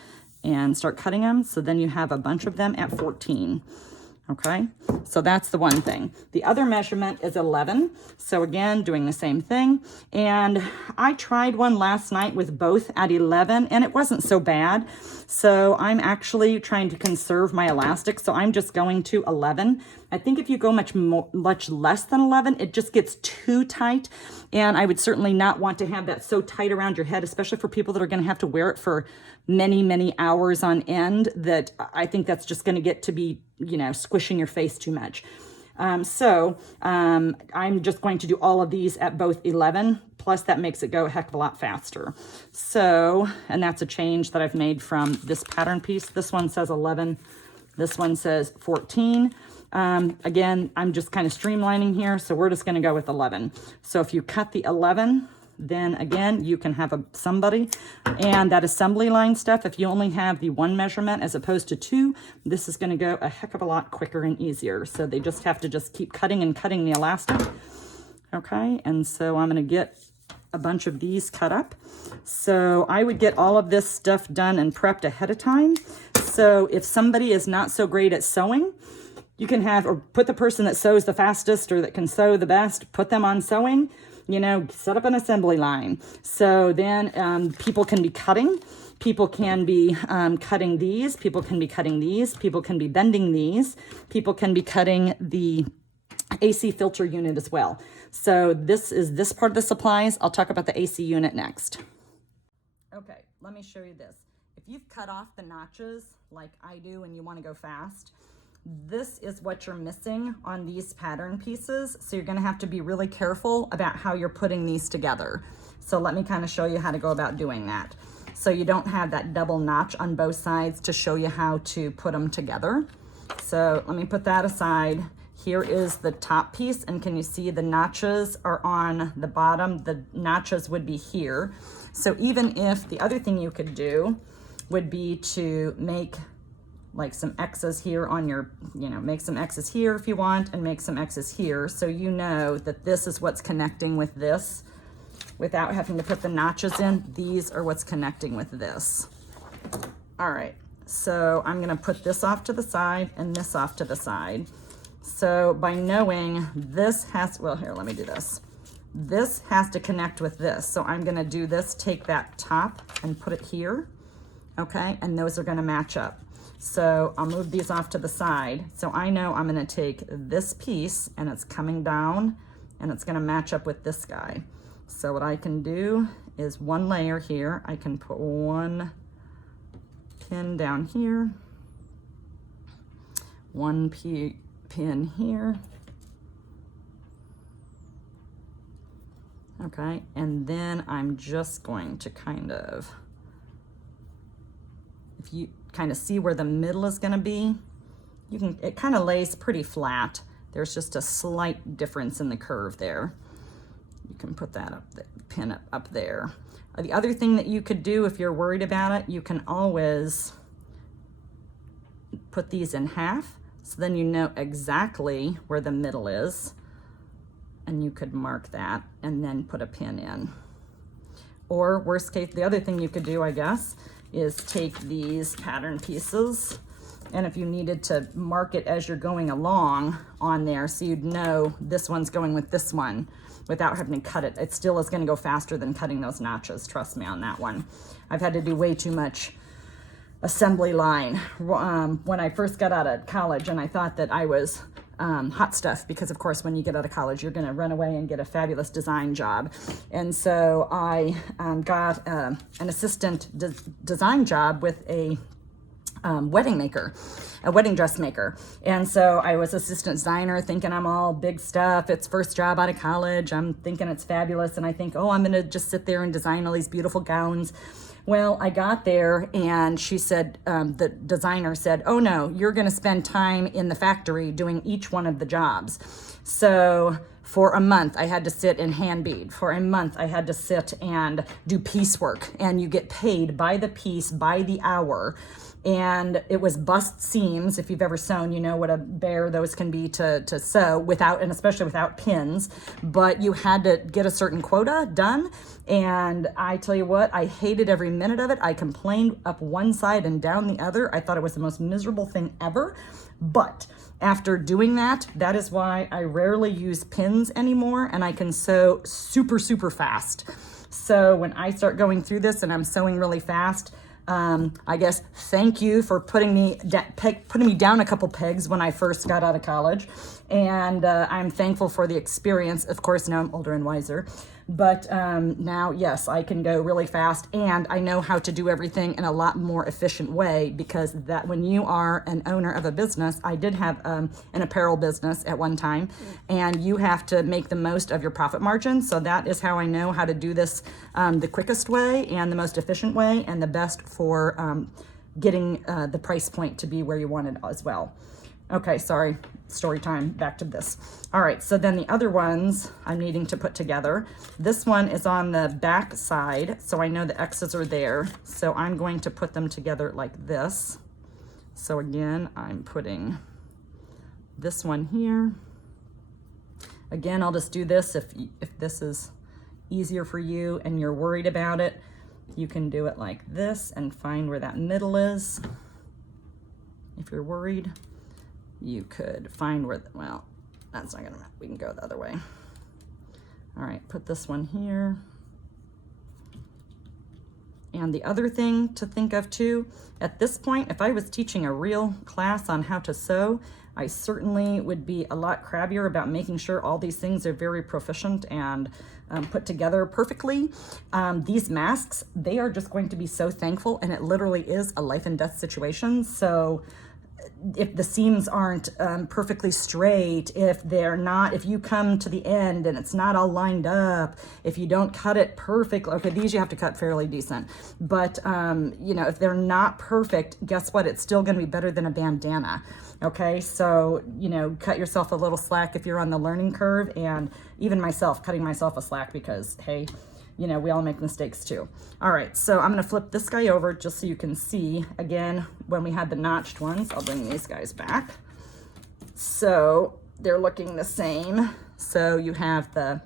and start cutting them. So then you have a bunch of them at 14. Okay, so that's the one thing. The other measurement is 11. So again, doing the same thing. And I tried one last night with both at 11, and it wasn't so bad. So I'm actually trying to conserve my elastic. So I'm just going to 11. I think if you go much less than 11, it just gets too tight. And I would certainly not want to have that so tight around your head, especially for people that are going to have to wear it for many, many hours on end, that I think that's just going to get to be, squishing your face too much. I'm just going to do all of these at both 11, plus that makes it go a heck of a lot faster. So, and that's a change that I've made from this pattern piece. This one says 11, this one says 14. Again, I'm just kind of streamlining here, so we're just going to go with 11. So if you cut the 11, then again, you can have somebody. And that assembly line stuff, if you only have the one measurement as opposed to two, this is going to go a heck of a lot quicker and easier. So they just have to just keep cutting and cutting the elastic. Okay, and so I'm going to get a bunch of these cut up. So I would get all of this stuff done and prepped ahead of time. So if somebody is not so great at sewing, you can have, or put the person that sews the fastest or that can sew the best, put them on sewing, you know, set up an assembly line. So then people can be cutting, people can be cutting these, people can be cutting these, people can be bending these, people can be cutting the AC filter unit as well. So this is this part of the supplies. I'll talk about the AC unit next. Okay, let me show you this. If you've cut off the notches like I do and you want to go fast, this is what you're missing on these pattern pieces. So you're going to have to be really careful about how you're putting these together. So let me kind of show you how to go about doing that. So you don't have that double notch on both sides to show you how to put them together. So let me put that aside. Here is the top piece, and can you see the notches are on the bottom? The notches would be here. So even if the other thing you could do would be to make like some X's here on your, you know, make some X's here if you want, and make some X's here. So you know that this is what's connecting with this without having to put the notches in. These are what's connecting with this. All right, so I'm gonna put this off to the side and this off to the side. So by knowing this has, well, here, let me do this. This has to connect with this. So I'm gonna do this, take that top and put it here, okay? And those are gonna match up. So I'll move these off to the side. So I know I'm gonna take this piece and it's coming down and it's gonna match up with this guy. So what I can do is one layer here. I can put one pin down here, one pin here. Okay, and then I'm just going to kind of, if you kind of see where the middle is going to be, you can, it kind of lays pretty flat. There's just a slight difference in the curve there. You can put that up, pin it up there. The other thing that you could do if you're worried about it, you can always put these in half, so then you know exactly where the middle is, and you could mark that and then put a pin in. Or worst case, the other thing you could do, I guess, is take these pattern pieces, and if you needed to mark it as you're going along on there, so you'd know this one's going with this one without having to cut it. It still is gonna go faster than cutting those notches, trust me on that one. I've had to do way too much assembly line when I first got out of college, and I thought that I was hot stuff, because of course when you get out of college you're going to run away and get a fabulous design job. And so I got an assistant design job with a wedding maker, a wedding dress maker. And so I was assistant designer, thinking I'm all big stuff. It's first job out of college. I'm thinking it's fabulous, and I think, oh, I'm going to just sit there and design all these beautiful gowns. Well, I got there and she said, the designer said, oh no, you're gonna spend time in the factory doing each one of the jobs. So for a month, I had to sit and hand bead. For a month, I had to sit and do piecework, and you get paid by the piece, by the hour. And it was bust seams. If you've ever sewn, you know what a bear those can be to sew without, and especially without pins. But you had to get a certain quota done. And I tell you what, I hated every minute of it. I complained up one side and down the other. I thought it was the most miserable thing ever. But after doing that, that is why I rarely use pins anymore, and I can sew super, super fast. So when I start going through this and I'm sewing really fast, I guess thank you for putting me down a couple pegs when I first got out of college, and I'm thankful for the experience. Of course, now I'm older and wiser, but now, yes, I can go really fast, and I know how to do everything in a lot more efficient way, because that when you are an owner of a business, I did have an apparel business at one time, and you have to make the most of your profit margin. So that is how I know how to do this the quickest way and the most efficient way, and the best for getting the price point to be where you want it as well. Okay, sorry, story time, back to this. All right, so then the other ones I'm needing to put together. This one is on the back side, so I know the X's are there. So I'm going to put them together like this. So again, I'm putting this one here. Again, I'll just do this if this is easier for you and you're worried about it. You can do it like this and find where that middle is. If you're worried, you could find where, well, that's not gonna, we can go the other way. All right, put this one here. And the other thing to think of too, at this point, if I was teaching a real class on how to sew, I certainly would be a lot crabbier about making sure all these things are very proficient and put together perfectly. These masks, they are just going to be so thankful, and it literally is a life and death situation. So if the seams aren't perfectly straight, if they're not, if you come to the end and it's not all lined up, if you don't cut it perfectly, okay, these you have to cut fairly decent, but you know, if they're not perfect, guess what? It's still gonna be better than a bandana. Okay, so, you know, cut yourself a little slack if you're on the learning curve, and even myself, cutting myself a slack because, hey, you know, we all make mistakes too. All right, so I'm gonna flip this guy over just so you can see, again, when we had the notched ones, I'll bring these guys back. So they're looking the same. So you have the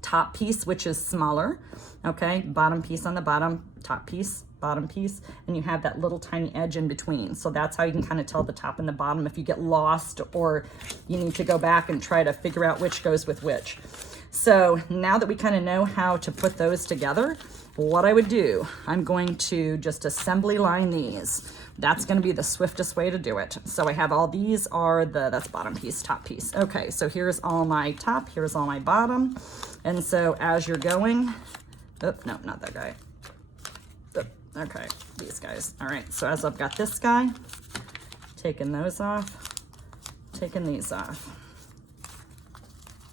top piece, which is smaller, okay? Bottom piece on the bottom, top piece, bottom piece, and you have that little tiny edge in between. So that's how you can kind of tell the top and the bottom if you get lost or you need to go back and try to figure out which goes with which. So now that we kind of know how to put those together, what I would do, I'm going to just assembly line these. That's going to be the swiftest way to do it. So I have all these are that's bottom piece, top piece. Okay, so here's all my top, here's all my bottom. And so as you're going, oh, no, not that guy. Okay, these guys. All right, so as I've got this guy, taking those off, taking these off.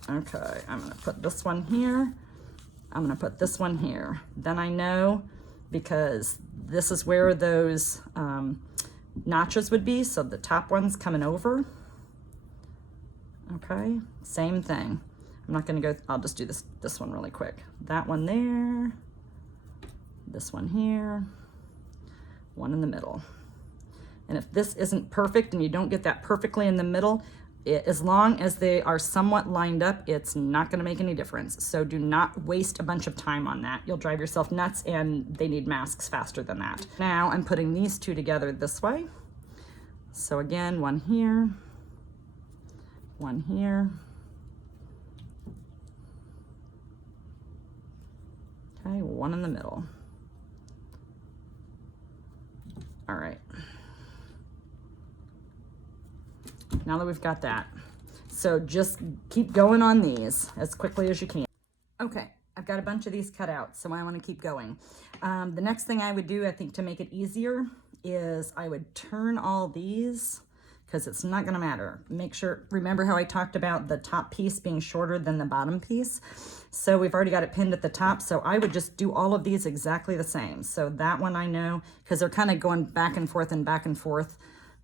Okay, I'm gonna put this one here. I'm gonna put this one here. Then I know, because this is where those notches would be, so the top one's coming over. Okay, same thing. I'm not gonna go, I'll just do this one really quick. That one there, this one here, one in the middle. And if this isn't perfect and you don't get that perfectly in the middle, as long as they are somewhat lined up, it's not gonna make any difference. So do not waste a bunch of time on that. You'll drive yourself nuts, and they need masks faster than that. Now I'm putting these two together this way. So again, one here, one here. Okay, one in the middle. All right. Now that we've got that, so just keep going on these as quickly as you can. Okay, I've got a bunch of these cut out, so I want to keep going. The next thing I would do, I think, to make it easier is I would turn all these, because it's not going to matter. Make sure, remember how I talked about the top piece being shorter than the bottom piece? So we've already got it pinned at the top, so I would just do all of these exactly the same. So that one I know, because they're kind of going back and forth and back and forth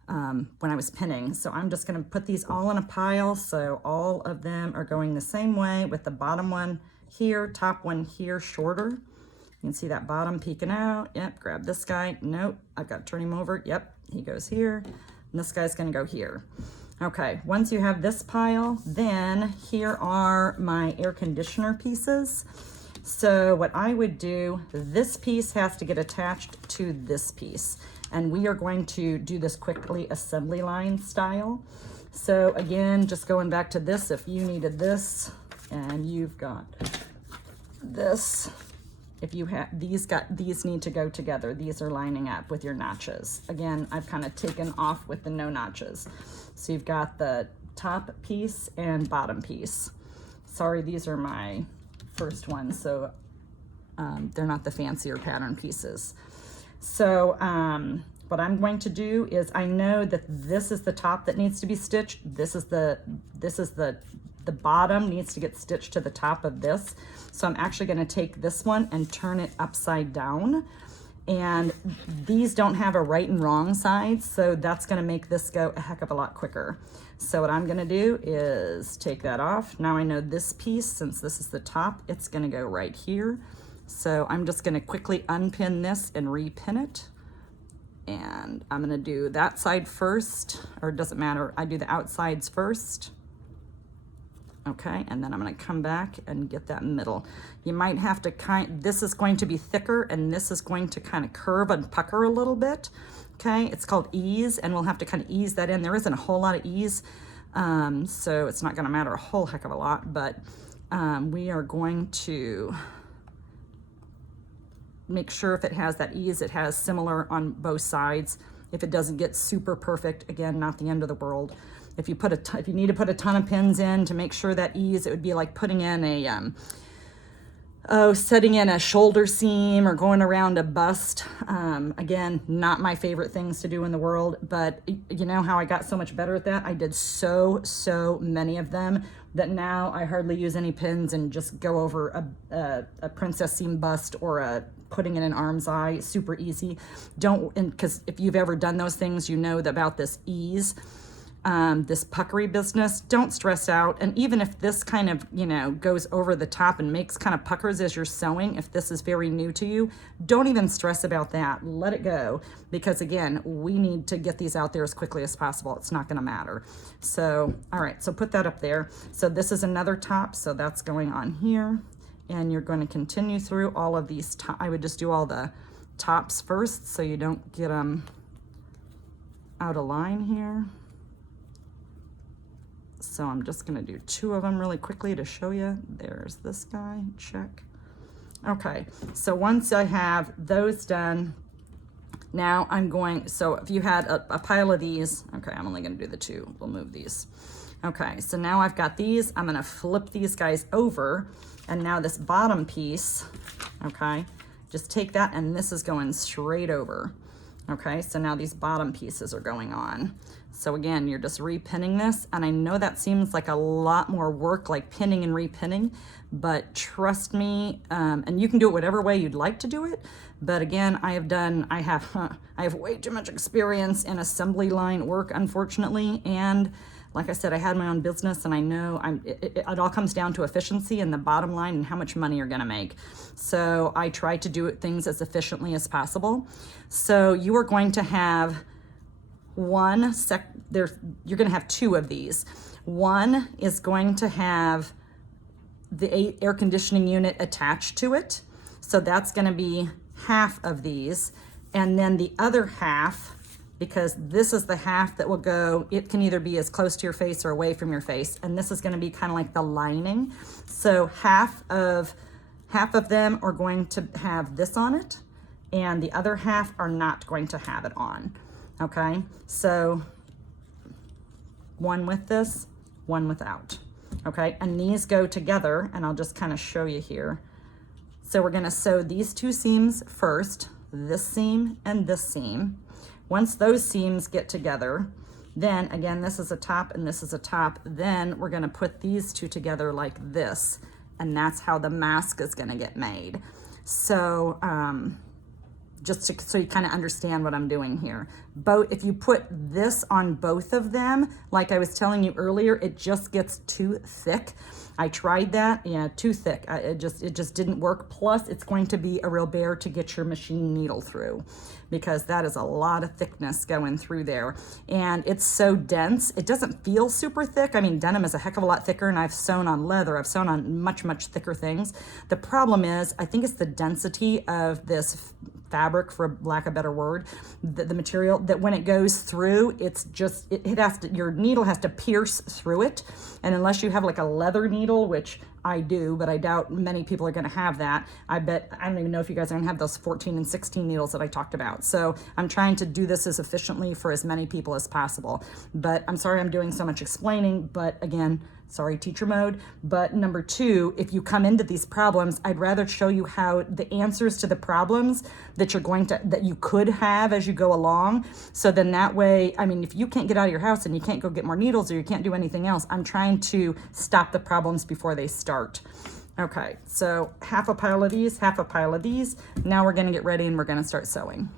when I was pinning. So I'm just going to put these all in a pile, so all of them are going the same way, with the bottom one here, top one here shorter. You can see that bottom peeking out. Yep, grab this guy. Nope, I've got to turn him over. Yep, he goes here. And this guy's gonna go here. Okay, once you have this pile, then here are my air conditioner pieces. So what I would do, this piece has to get attached to this piece. And we are going to do this quickly assembly line style. So again, just going back to this, if you needed this and you've got this, if you have these need to go together. These are lining up with your notches. Again, I've kind of taken off with the no notches. So you've got the top piece and bottom piece. Sorry, these are my first ones, so they're not the fancier pattern pieces. So what I'm going to do is, I know that this is the top that needs to be stitched. This is the bottom needs to get stitched to the top of this. So I'm actually going to take this one and turn it upside down. And these don't have a right and wrong side, so that's gonna make this go a heck of a lot quicker. So what I'm gonna do is take that off. Now I know this piece, since this is the top, it's gonna go right here. So I'm just gonna quickly unpin this and repin it. And I'm gonna do that side first, or it doesn't matter, I do the outsides first. Okay, and then I'm gonna come back and get that middle. You might have to this is going to be thicker and this is going to kind of curve and pucker a little bit. Okay, it's called ease, and we'll have to kind of ease that in. There isn't a whole lot of ease, so it's not gonna matter a whole heck of a lot, but we are going to make sure if it has that ease, it has similar on both sides. If it doesn't get super perfect, again, not the end of the world. If you need to put a ton of pins in to make sure that ease, it would be like putting in setting in a shoulder seam or going around a bust. Again, not my favorite things to do in the world, but you know how I got so much better at that? I did so many of them that now I hardly use any pins and just go over a princess seam bust or putting in an arm's eye. Super easy. Because if you've ever done those things, you know about this ease. This puckery business, don't stress out. And even if this kind of, goes over the top and makes kind of puckers as you're sewing, if this is very new to you, don't even stress about that. Let it go, because again, we need to get these out there as quickly as possible. It's not going to matter. So, all right, so put that up there. So this is another top, so that's going on here. And you're going to continue through all of these. I would just do all the tops first so you don't get them out of line here. So I'm just gonna do 2 of them really quickly to show you. There's this guy, check. Okay, so once I have those done, now I'm going, so if you had a pile of these, okay, I'm only gonna do the 2, we'll move these. Okay, so now I've got these, I'm gonna flip these guys over, and now this bottom piece, okay, just take that, and this is going straight over. Okay, so now these bottom pieces are going on. So again, you're just repinning this, and I know that seems like a lot more work, like pinning and repinning, but trust me, and you can do it whatever way you'd like to do it. But again, I have way too much experience in assembly line work, unfortunately, and like I said, I had my own business, and I know it all comes down to efficiency and the bottom line and how much money you're gonna make. So I try to do things as efficiently as possible. So you are going to have you're gonna have 2 of these. One is going to have the air conditioning unit attached to it. So that's gonna be half of these. And then the other half, because this is the half that will go, it can either be as close to your face or away from your face. And this is gonna be kind of like the lining. So half of them are going to have this on it, and the other half are not going to have it on. Okay, so one with this, one without. Okay, and these go together, and I'll just kind of show you here. So we're gonna sew these 2 seams first, this seam and this seam. Once those seams get together, then again, this is a top and this is a top, then we're gonna put these 2 together like this, and that's how the mask is gonna get made. So, so you kind of understand what I'm doing here. If you put this on both of them, like I was telling you earlier, it just gets too thick. I tried that, yeah, too thick. It just didn't work. Plus, it's going to be a real bear to get your machine needle through, because that is a lot of thickness going through there. And it's so dense, it doesn't feel super thick. I mean, denim is a heck of a lot thicker, and I've sewn on leather. I've sewn on much thicker things. The problem is, I think it's the density of this fabric, for lack of a better word, the material, that when it goes through, it's just, your needle has to pierce through it. And unless you have like a leather needle, which I do, but I doubt many people are gonna have that. I don't even know if you guys are gonna have those 14 and 16 needles that I talked about. So I'm trying to do this as efficiently for as many people as possible. But I'm sorry I'm doing so much explaining, but again, sorry, teacher mode. But number 2, if you come into these problems, I'd rather show you how the answers to the problems that you could have as you go along. So then that way, I mean, if you can't get out of your house and you can't go get more needles or you can't do anything else, I'm trying to stop the problems before they start. Okay, so half a pile of these, half a pile of these. Now we're gonna get ready and we're gonna start sewing.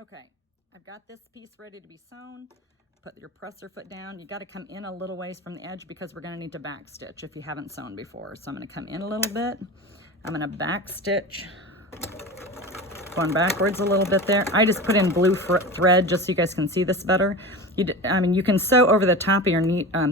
Okay, I've got this piece ready to be sewn. Put your presser foot down. You gotta come in a little ways from the edge because we're gonna need to back stitch if you haven't sewn before. So I'm gonna come in a little bit. I'm gonna back stitch. Going backwards a little bit there. I just put in blue thread just so you guys can see this better. I mean, you can sew over the top of your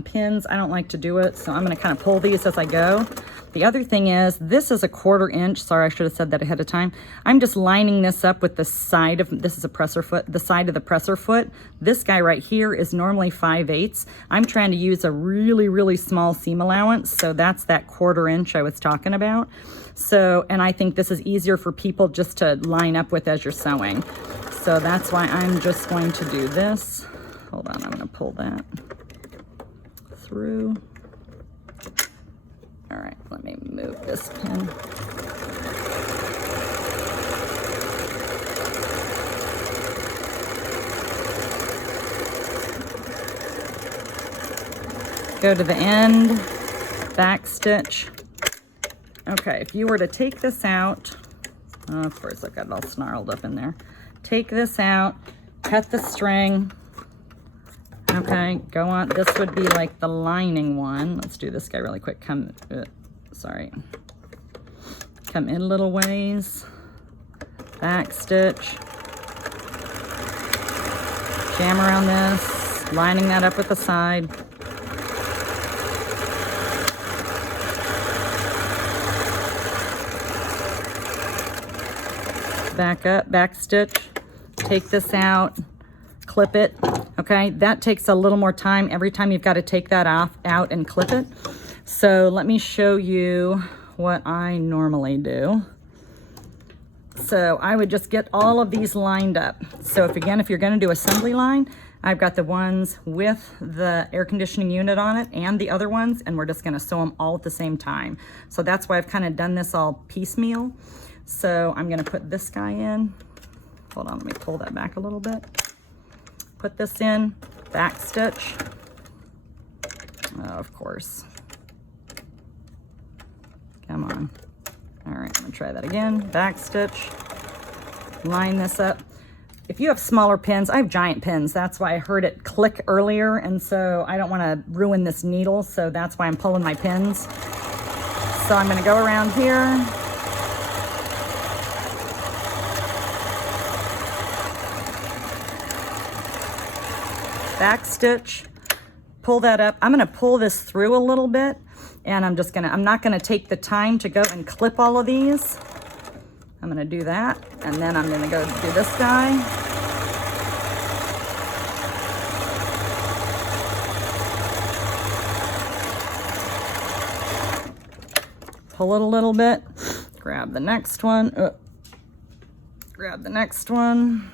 pins. I don't like to do it, so I'm going to kind of pull these as I go. The other thing is, this is a 1/4 inch. Sorry, I should have said that ahead of time. I'm just lining this up with the side of, this is a presser foot, the side of the presser foot. This guy right here is normally 5/8. I'm trying to use a really, really small seam allowance, so that's that 1/4 inch I was talking about. So, and I think this is easier for people just to line up with as you're sewing. So that's why I'm just going to do this. Hold on, I'm going to pull that through. All right, let me move this pin. Go to the end, back stitch. Okay, if you were to take this out, oh, of course I've got it all snarled up in there. Take this out, cut the string. Okay, go on. This would be like the lining one. Let's do this guy really quick. Come in a little ways, back stitch, jam around this, lining that up with the side. Back up, back stitch, take this out, clip it. Okay, that takes a little more time. Every time you've got to take that out and clip it. So let me show you what I normally do. So I would just get all of these lined up. So if you're going to do assembly line, I've got the ones with the air conditioning unit on it and the other ones, and we're just going to sew them all at the same time. So that's why I've kind of done this all piecemeal. So I'm going to put this guy in. Hold on, let me pull that back a little bit. Put this in, back stitch. Oh, of course. Come on. All right, I'm gonna try that again. Back stitch, line this up. If you have smaller pins, I have giant pins. That's why I heard it click earlier, and so I don't wanna ruin this needle, so that's why I'm pulling my pins. So I'm gonna go around here. Back stitch, pull that up. I'm gonna pull this through a little bit, and I'm not gonna take the time to go and clip all of these. I'm gonna do that, and then I'm gonna go do this guy. Pull it a little bit, grab the next one, grab the next one.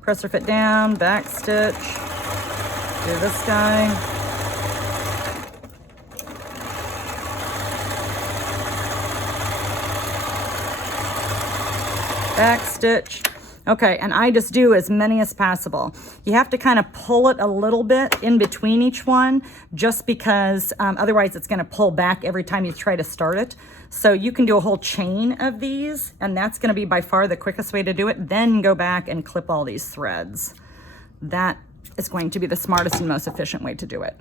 Presser foot down, back stitch, do this guy. Back stitch. Okay, and I just do as many as possible. You have to kind of pull it a little bit in between each one, just because otherwise it's gonna pull back every time you try to start it. So you can do a whole chain of these, and that's gonna be by far the quickest way to do it. Then go back and clip all these threads. That is going to be the smartest and most efficient way to do it.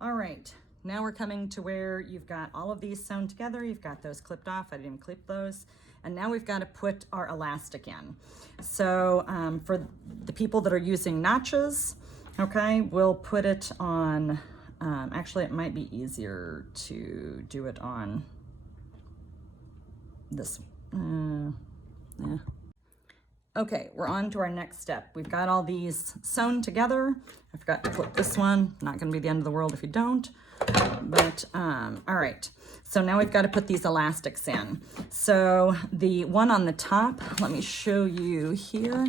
All right, now we're coming to where you've got all of these sewn together. You've got those clipped off. I didn't even clip those. And now we've got to put our elastic in. So for the people that are using notches, okay, we'll put it on, actually it might be easier to do it on this, yeah. Okay, we're on to our next step. We've got all these sewn together. I forgot to clip this one. Not gonna be the end of the world if you don't. But, all right. So now we've got to put these elastics in. So the one on the top, let me show you here.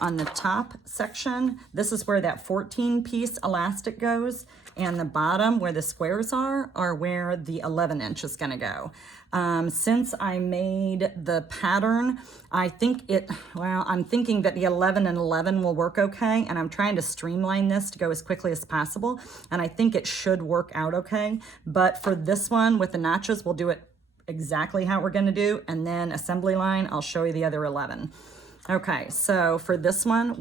On the top section, this is where that 14-piece elastic goes. and the bottom where the squares are where the 11 inch is gonna go. Since I made the pattern, I think I'm thinking that the 11 and 11 will work okay, and I'm trying to streamline this to go as quickly as possible, and I think it should work out okay. But for this one with the notches, we'll do it exactly how we're gonna do, and then assembly line, I'll show you the other 11. Okay, so for this one,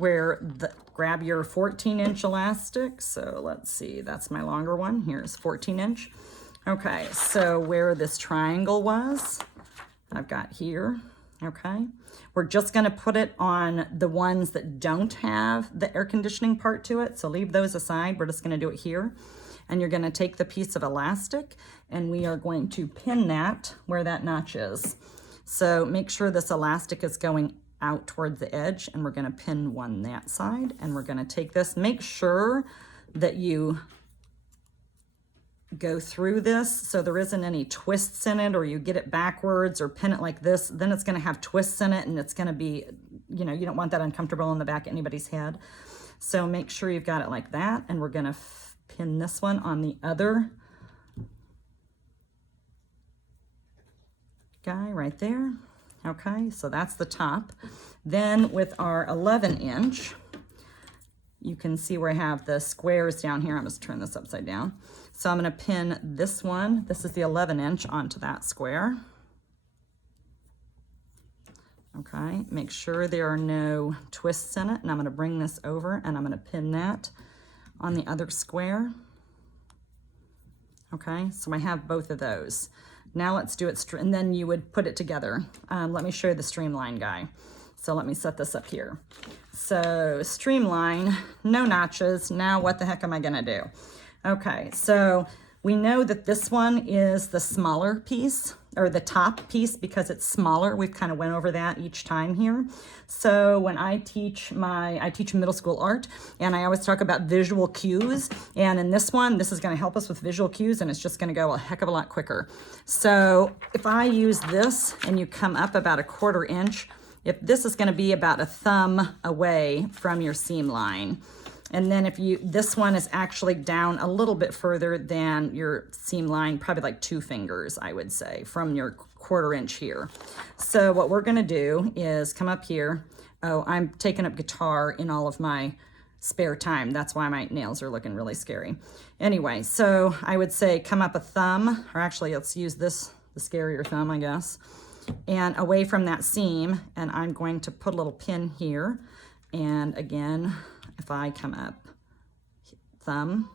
grab your 14-inch elastic. So let's see, that's my longer one. Here's 14-inch. Okay, so where this triangle was, I've got here, okay? We're just gonna put it on the ones that don't have the air conditioning part to it, so leave those aside. We're just gonna do it here. And you're gonna take the piece of elastic and we are going to pin that where that notch is. So make sure this elastic is going out towards the edge, and we're gonna pin one that side, and we're gonna take this. Make sure that you go through this so there isn't any twists in it, or you get it backwards or pin it like this, then it's gonna have twists in it and it's gonna be, you know, you don't want that uncomfortable in the back of anybody's head. So make sure you've got it like that, and we're gonna pin this one on the other guy right there. Okay, so that's the top. Then with our 11-inch, you can see where I have the squares down here. I'm just turn this upside down. So I'm gonna pin this one, this is the 11-inch, onto that square. Okay, make sure there are no twists in it, and I'm gonna bring this over and I'm gonna pin that on the other square. Okay, so I have both of those. Now let's do it, and then you would put it together. Let me show you the streamline guy. So let me set this up here. So streamline, no notches. Now what the heck am I gonna do? Okay, so we know that this one is the smaller piece, or the top piece, because it's smaller. We've kind of went over that each time here. So when I teach middle school art, and I always talk about visual cues, and in this one, this is gonna help us with visual cues, and it's just gonna go a heck of a lot quicker. So if I use this and you come up about a 1/4 inch, if this is gonna be about a thumb away from your seam line. And then this one is actually down a little bit further than your seam line, probably like 2 fingers, I would say, from your 1/4 inch here. So what we're gonna do is come up here. Oh, I'm taking up guitar in all of my spare time. That's why my nails are looking really scary. Anyway, so I would say come up a thumb, or actually let's use this, the scarier thumb, I guess, and away from that seam, and I'm going to put a little pin here. And again, if I come up, thumb,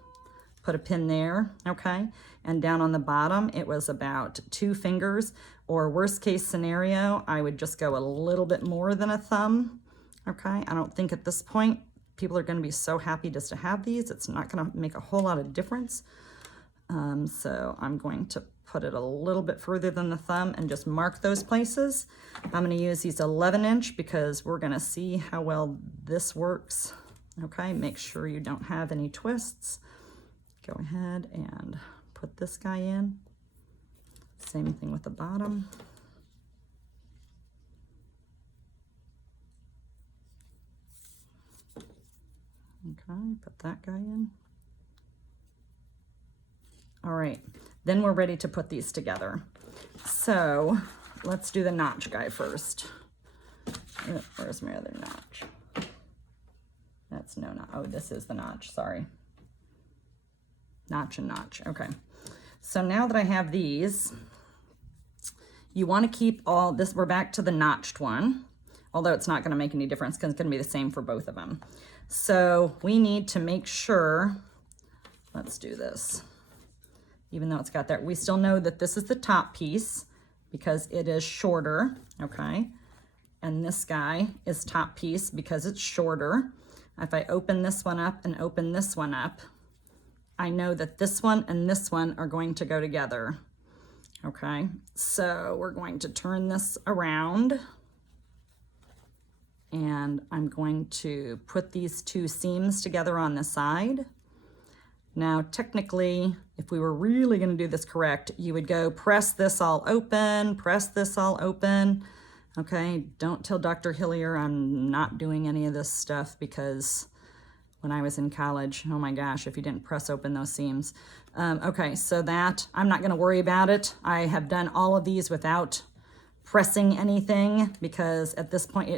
put a pin there, okay? And down on the bottom, it was about 2 fingers, or worst case scenario, I would just go a little bit more than a thumb, okay? I don't think at this point, people are gonna be so happy just to have these. It's not gonna make a whole lot of difference. So I'm going to put it a little bit further than the thumb and just mark those places. I'm gonna use these 11-inch because we're gonna see how well this works. Okay, make sure you don't have any twists. Go ahead and put this guy in. Same thing with the bottom. Okay, put that guy in. All right, then we're ready to put these together. So let's do the notch guy first. Where's my other notch? That's no notch. Oh, this is the notch, sorry. Notch and notch, okay. So now that I have these, you wanna keep all this, we're back to the notched one, although it's not gonna make any difference because it's gonna be the same for both of them. So we need to make sure, let's do this. Even though it's got that, we still know that this is the top piece because it is shorter, okay? And this guy is top piece because it's shorter. If I open this one up and open this one up, I know that this one and this one are going to go together, okay? So we're going to turn this around, and I'm going to put these 2 seams together on the side. Now, technically, if we were really gonna do this correct, you would go press this all open, press this all open. Okay, don't tell Dr. Hillier I'm not doing any of this stuff because when I was in college. Oh my gosh, if you didn't press open those seams. Okay, so that, I'm not gonna worry about it. I have done all of these without pressing anything because at this point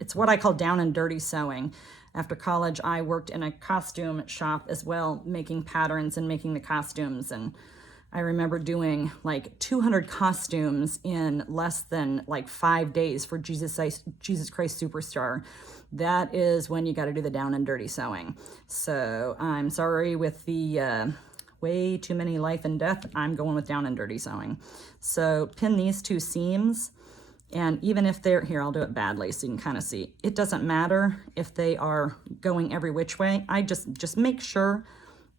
it's what I call down and dirty sewing. After college, I worked in a costume shop as well, making patterns and making the costumes. And I remember doing like 200 costumes in less than like 5 days for Jesus Christ Superstar. That is when you got to do the down and dirty sewing. So I'm sorry with the way too many life and death. I'm going with down and dirty sewing. So pin these 2 seams. And even if they're, here, I'll do it badly so you can kind of see. It doesn't matter if they are going every which way. I just make sure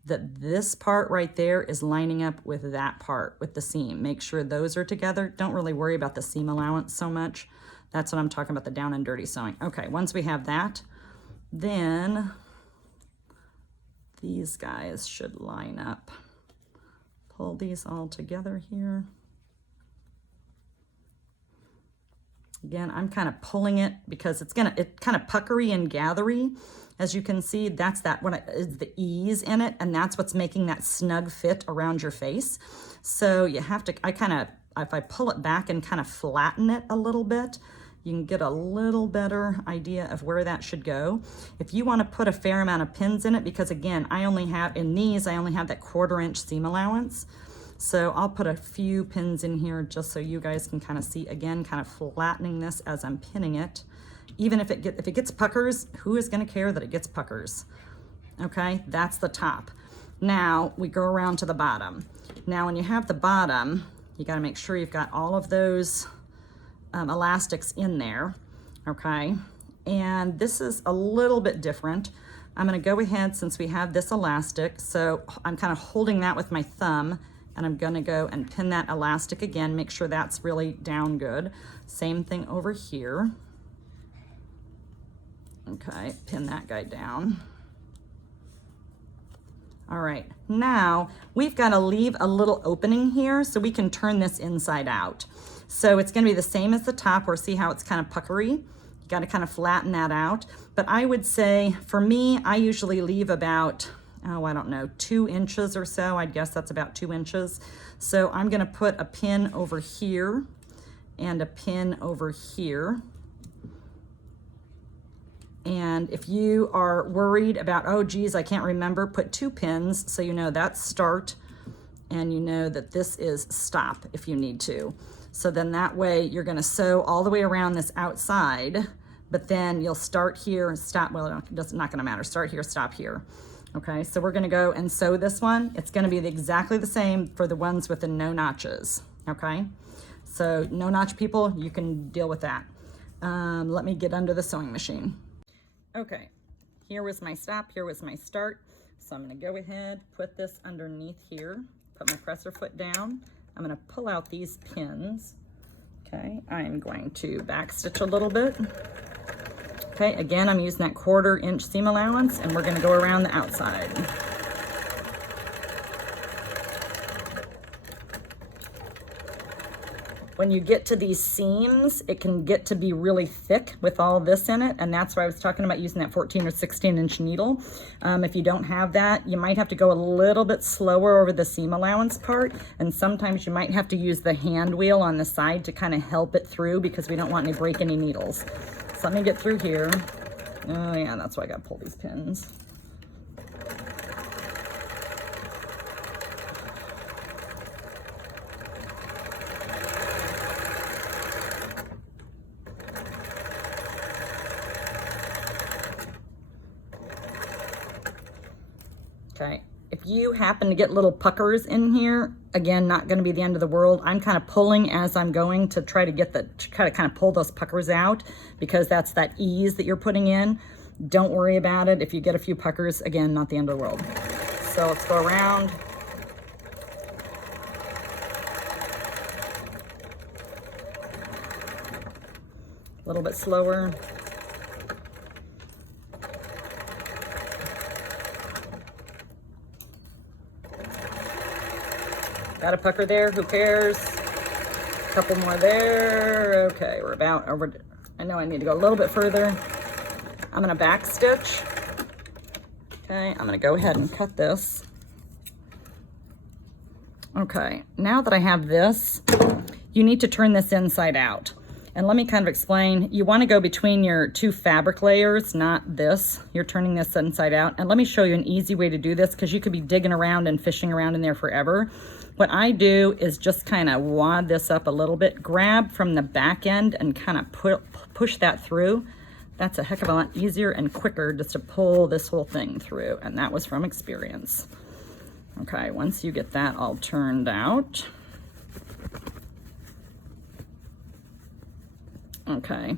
that this part right there is lining up with that part, with the seam. Make sure those are together. Don't really worry about the seam allowance so much. That's what I'm talking about, the down and dirty sewing. Okay, once we have that, then these guys should line up. Pull these all together here. Again, I'm kind of pulling it because it's kind of puckery and gathery. As you can see, that's is the ease in it, and that's what's making that snug fit around your face. So you have to, if I pull it back and kind of flatten it a little bit, you can get a little better idea of where that should go. If you want to put a fair amount of pins in it, because again, I only have that 1/4 inch seam allowance. So I'll put a few pins in here just so you guys can kind of see, again, kind of flattening this as I'm pinning it. Even if it gets puckers, who is going to care that it gets puckers? Okay, that's the top. Now we go around to the bottom. Now when you have the bottom, you got to make sure you've got all of those elastics in there, okay? And this is a little bit different. I'm going to go ahead, since we have this elastic, so I'm kind of holding that with my thumb, and I'm gonna go and pin that elastic again, make sure that's really down good. Same thing over here. Okay, pin that guy down. All right, now we've gotta leave a little opening here so we can turn this inside out. So it's gonna be the same as the top, or see how it's kind of puckery? You gotta kind of flatten that out. But I would say, for me, I usually leave about, I don't know, 2 inches or so. I'd guess that's about 2 inches. So I'm gonna put a pin over here and a pin over here. And if you are worried about, oh geez, I can't remember, put 2 pins so you know that's start and you know that this is stop if you need to. So then that way you're gonna sew all the way around this outside, but then you'll start here and stop. Well, it's not gonna matter. Start here, stop here. Okay, so we're gonna go and sew this one. It's gonna be exactly the same for the ones with the no notches, okay? So no notch people, you can deal with that. Let me get under the sewing machine. Okay, here was my stop, here was my start. So I'm gonna go ahead, put this underneath here, put my presser foot down. I'm gonna pull out these pins. Okay, I'm going to back stitch a little bit. Okay, again, I'm using that 1/4 inch seam allowance, and we're gonna go around the outside. When you get to these seams, it can get to be really thick with all this in it, and that's why I was talking about using that 14 or 16 inch needle. If you don't have that, you might have to go a little bit slower over the seam allowance part, and sometimes you might have to use the hand wheel on the side to kind of help it through, because we don't want to break any needles. So let me get through here. Oh yeah, that's why I gotta pull these pins. Okay, if you happen to get little puckers in here, again, not gonna be the end of the world. I'm kind of pulling as I'm going to try to kind of pull those puckers out, because that's that ease that you're putting in. Don't worry about it. If you get a few puckers, again, not the end of the world. So let's go around. A little bit slower. Got a pucker there, who cares? Couple more there. Okay, we're about over. I know I need to go a little bit further. I'm gonna back stitch. Okay, I'm gonna go ahead and cut this. Okay, now that I have this, you need to turn this inside out. And let me kind of explain, you wanna go between your two fabric layers, not this. You're turning this inside out. And let me show you an easy way to do this, because you could be digging around and fishing around in there forever. What I do is just kind of wad this up a little bit, grab from the back end and kind of push that through. That's a heck of a lot easier and quicker just to pull this whole thing through. And that was from experience. Okay, once you get that all turned out. Okay,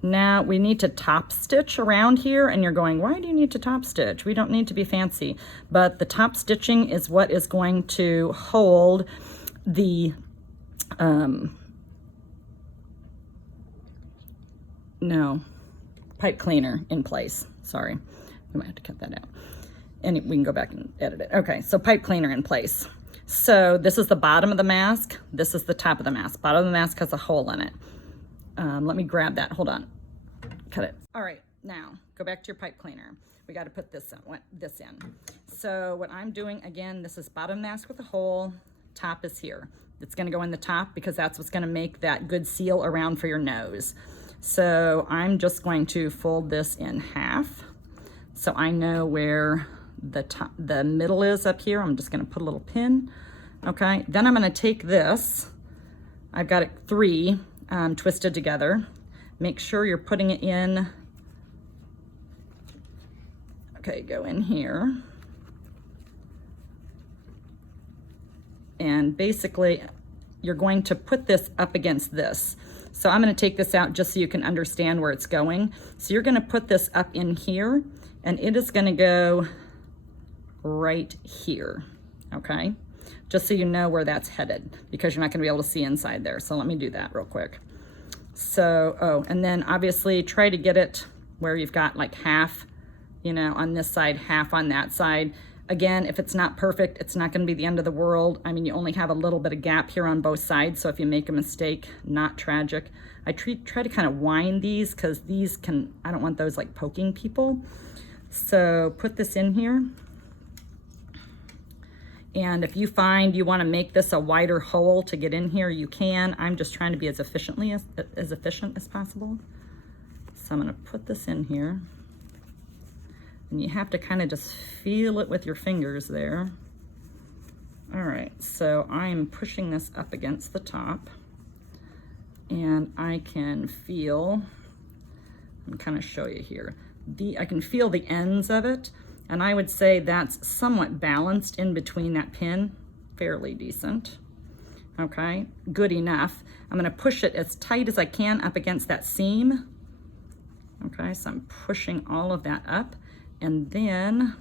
now we need to top stitch around here, and you're going, why do you need to top stitch? We don't need to be fancy, but the top stitching is what is going to hold the pipe cleaner in place. Sorry, we might have to cut that out. And we can go back and edit it. Okay, so pipe cleaner in place. So this is the bottom of the mask. This is the top of the mask. Bottom of the mask has a hole in it. Let me grab that. Hold on. Cut it. All right, now go back to your pipe cleaner. We got to put this in. So what I'm doing, again, this is bottom mask with a hole. Top is here. It's going to go in the top because that's what's going to make that good seal around for your nose. So I'm just going to fold this in half. So I know where the middle is up here. I'm just going to put a little pin. Okay, then I'm going to take this. I've got it 3 twisted together. Make sure you're putting it in. Okay, go in here. And basically, you're going to put this up against this. So I'm going to take this out just so you can understand where it's going. So you're going to put this up in here, and it is going to go right here, okay? Just so you know where that's headed, because you're not going to be able to see inside there. So let me do that real quick. So, and then obviously try to get it where you've got like half, you know, on this side, half on that side. Again, if it's not perfect, it's not going to be the end of the world. I mean, you only have a little bit of gap here on both sides, so if you make a mistake, not tragic. I try to kind of wind these, because these can, I don't want those like poking people. So put this in here. And if you find you want to make this a wider hole to get in here, you can. I'm just trying to be as efficient as possible. So I'm going to put this in here. And you have to kind of just feel it with your fingers there. All right, so I'm pushing this up against the top. And I can feel, I'm kind of show you here. I can feel the ends of it. And I would say that's somewhat balanced in between that pin, fairly decent. Okay, good enough. I'm gonna push it as tight as I can up against that seam. Okay, so I'm pushing all of that up, and then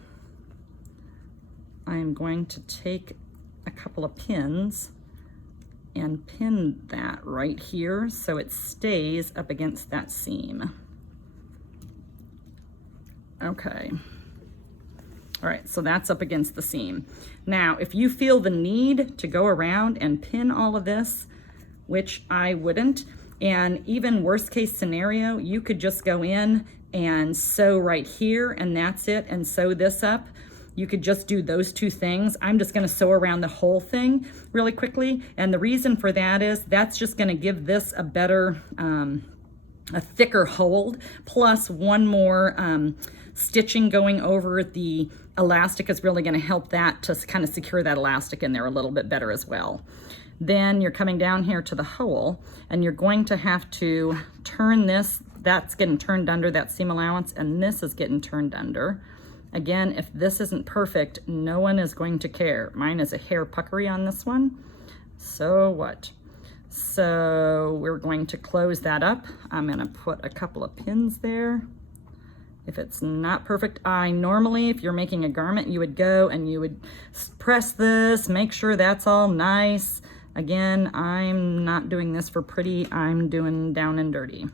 I'm going to take a couple of pins and pin that right here so it stays up against that seam. Okay. All right, so that's up against the seam. Now, if you feel the need to go around and pin all of this, which I wouldn't, and even worst case scenario, you could just go in and sew right here, and that's it, and sew this up. You could just do those 2 things. I'm just gonna sew around the whole thing really quickly, and the reason for that is that's just gonna give this a better, a thicker hold, plus one more stitching going over the elastic is really going to help that to kind of secure that elastic in there a little bit better as well. Then you're coming down here to the hole, and you're going to have to turn this. That's getting turned under, that seam allowance, and this is getting turned under. Again, if this isn't perfect, no one is going to care. Mine is a hair puckery on this one. So what? So we're going to close that up. I'm going to put a couple of pins there. If it's not perfect, normally, if you're making a garment, you would go and you would press this, make sure that's all nice. Again, I'm not doing this for pretty, I'm doing down and dirty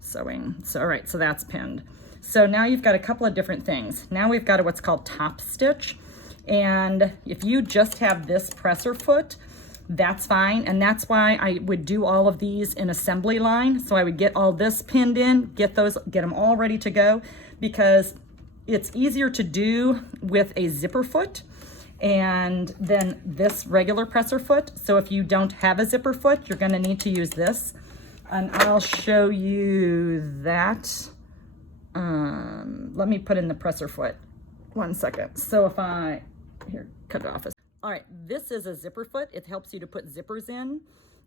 sewing. So, all right, so that's pinned. So now you've got a couple of different things. Now we've got what's called top stitch. And if you just have this presser foot, that's fine. And that's why I would do all of these in assembly line. So I would get all this pinned in, get them all ready to go, because it's easier to do with a zipper foot and then this regular presser foot. So if you don't have a zipper foot, you're gonna need to use this. And I'll show you that. Let me put in the presser foot. 1 second. So if I, here, cut it off. All right, this is a zipper foot. It helps you to put zippers in.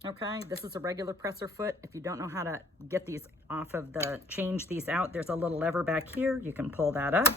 Okay, this is a regular presser foot. If you don't know how to get these off of change these out, there's a little lever back here. You can pull that up,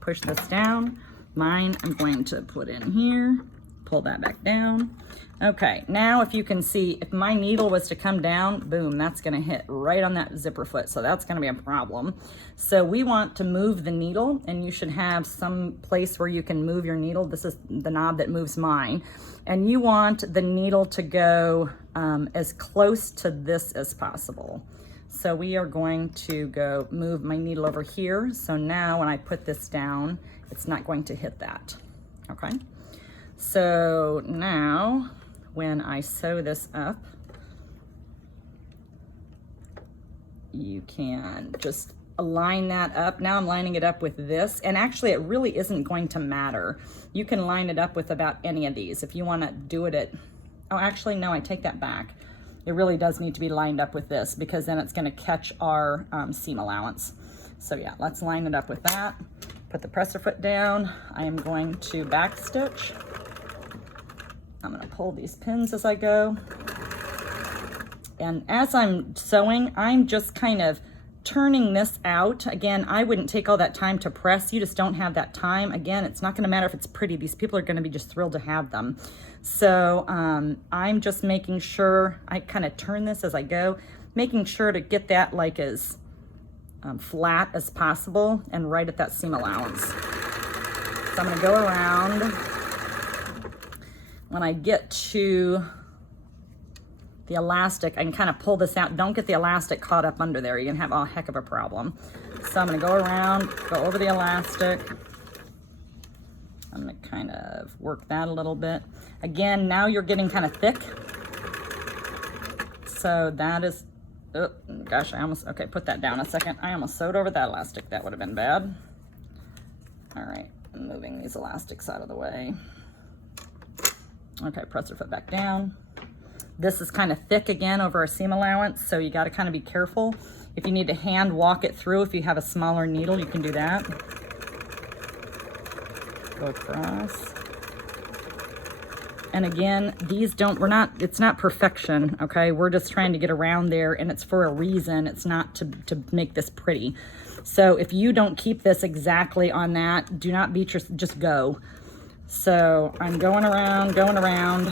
push this down. Mine, I'm going to put in here, pull that back down. Okay, now if you can see, if my needle was to come down, boom, that's gonna hit right on that zipper foot. So that's gonna be a problem. So we want to move the needle, and you should have some place where you can move your needle. This is the knob that moves mine. And you want the needle to go as close to this as possible. So we are going to move my needle over here. So now when I put this down, it's not going to hit that, okay? So now when I sew this up, you can just line that up. Now I'm lining it up with this, and actually it really isn't going to matter. You can line it up with about any of these. If you wanna do it at, oh, actually, no, I take that back. It really does need to be lined up with this because then it's gonna catch our seam allowance. So yeah, let's line it up with that. Put the presser foot down. I am going to back stitch. I'm gonna pull these pins as I go. And as I'm sewing, I'm just kind of turning this out. Again, I wouldn't take all that time to press. You just don't have that time. Again, it's not gonna matter if it's pretty. These people are gonna be just thrilled to have them. So I'm just making sure, I kind of turn this as I go, making sure to get that like as flat as possible and right at that seam allowance. So I'm gonna go around. When I get to the elastic, I can kind of pull this out. Don't get the elastic caught up under there. You're gonna have a heck of a problem. So I'm gonna go around, go over the elastic. I'm gonna kind of work that a little bit. Again, now you're getting kind of thick. So that is, oh gosh, I almost, okay, put that down a second. I almost sewed over that elastic. That would have been bad. All right, I'm moving these elastics out of the way. Okay, presser foot back down. This is kind of thick again over our seam allowance, so you got to kind of be careful. If you need to hand walk it through, if you have a smaller needle, you can do that. Go across. And again, these don't, it's not perfection, okay? We're just trying to get around there, and it's for a reason. It's not to make this pretty. So if you don't keep this exactly on that, do not beat your, just go. So I'm going around, going around.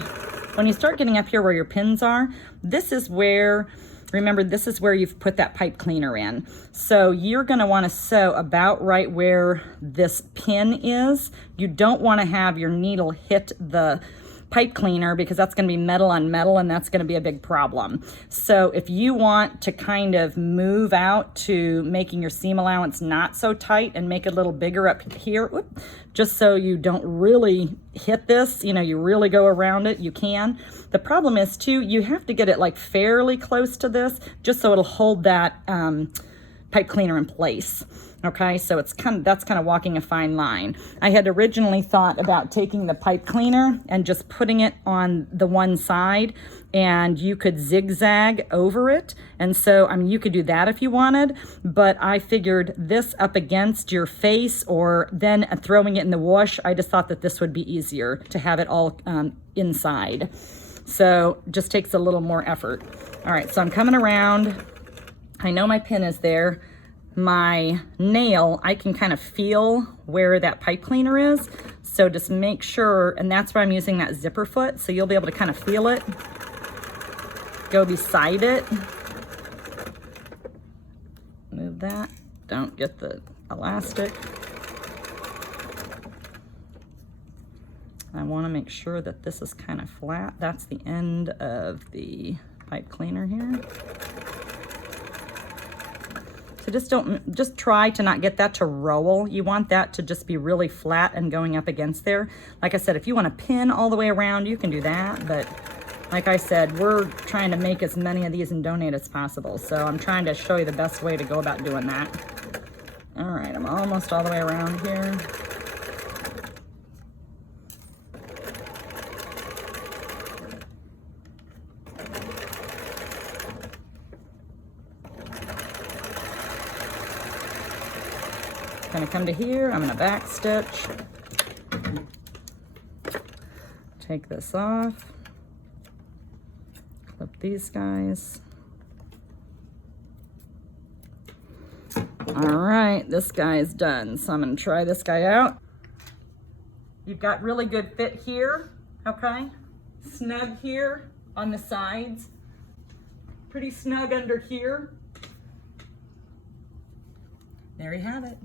When you start getting up here where your pins are, this is where, remember, this is where you've put that pipe cleaner in. So you're gonna wanna sew about right where this pin is. You don't wanna have your needle hit the pipe cleaner because that's gonna be metal on metal, and that's gonna be a big problem. So if you want to kind of move out to making your seam allowance not so tight and make it a little bigger up here, whoop, just so you don't really hit this, you know, you really go around it, you can. The problem is too, you have to get it like fairly close to this just so it'll hold that pipe cleaner in place. Okay, so it's that's kind of walking a fine line. I had originally thought about taking the pipe cleaner and just putting it on the one side, and you could zigzag over it. And so, I mean, you could do that if you wanted, but I figured this up against your face or then throwing it in the wash, I just thought that this would be easier to have it all inside. So just takes a little more effort. All right, so I'm coming around. I know my pin is there. My nail, I can kind of feel where that pipe cleaner is. So just make sure, and that's why I'm using that zipper foot. So you'll be able to kind of feel it. Go beside it. Move that. Don't get the elastic. I want to make sure that this is kind of flat. That's the end of the pipe cleaner here. So just try to not get that to roll. You want that to just be really flat and going up against there. Like I said, if you want to pin all the way around, you can do that. But like I said, we're trying to make as many of these and donate as possible. So I'm trying to show you the best way to go about doing that. All right, I'm almost all the way around here. Gonna come to here, I'm gonna back stitch. Take this off. Clip these guys. All right, this guy is done. So I'm gonna try this guy out. You've got really good fit here, okay? Snug here on the sides. Pretty snug under here. There you have it.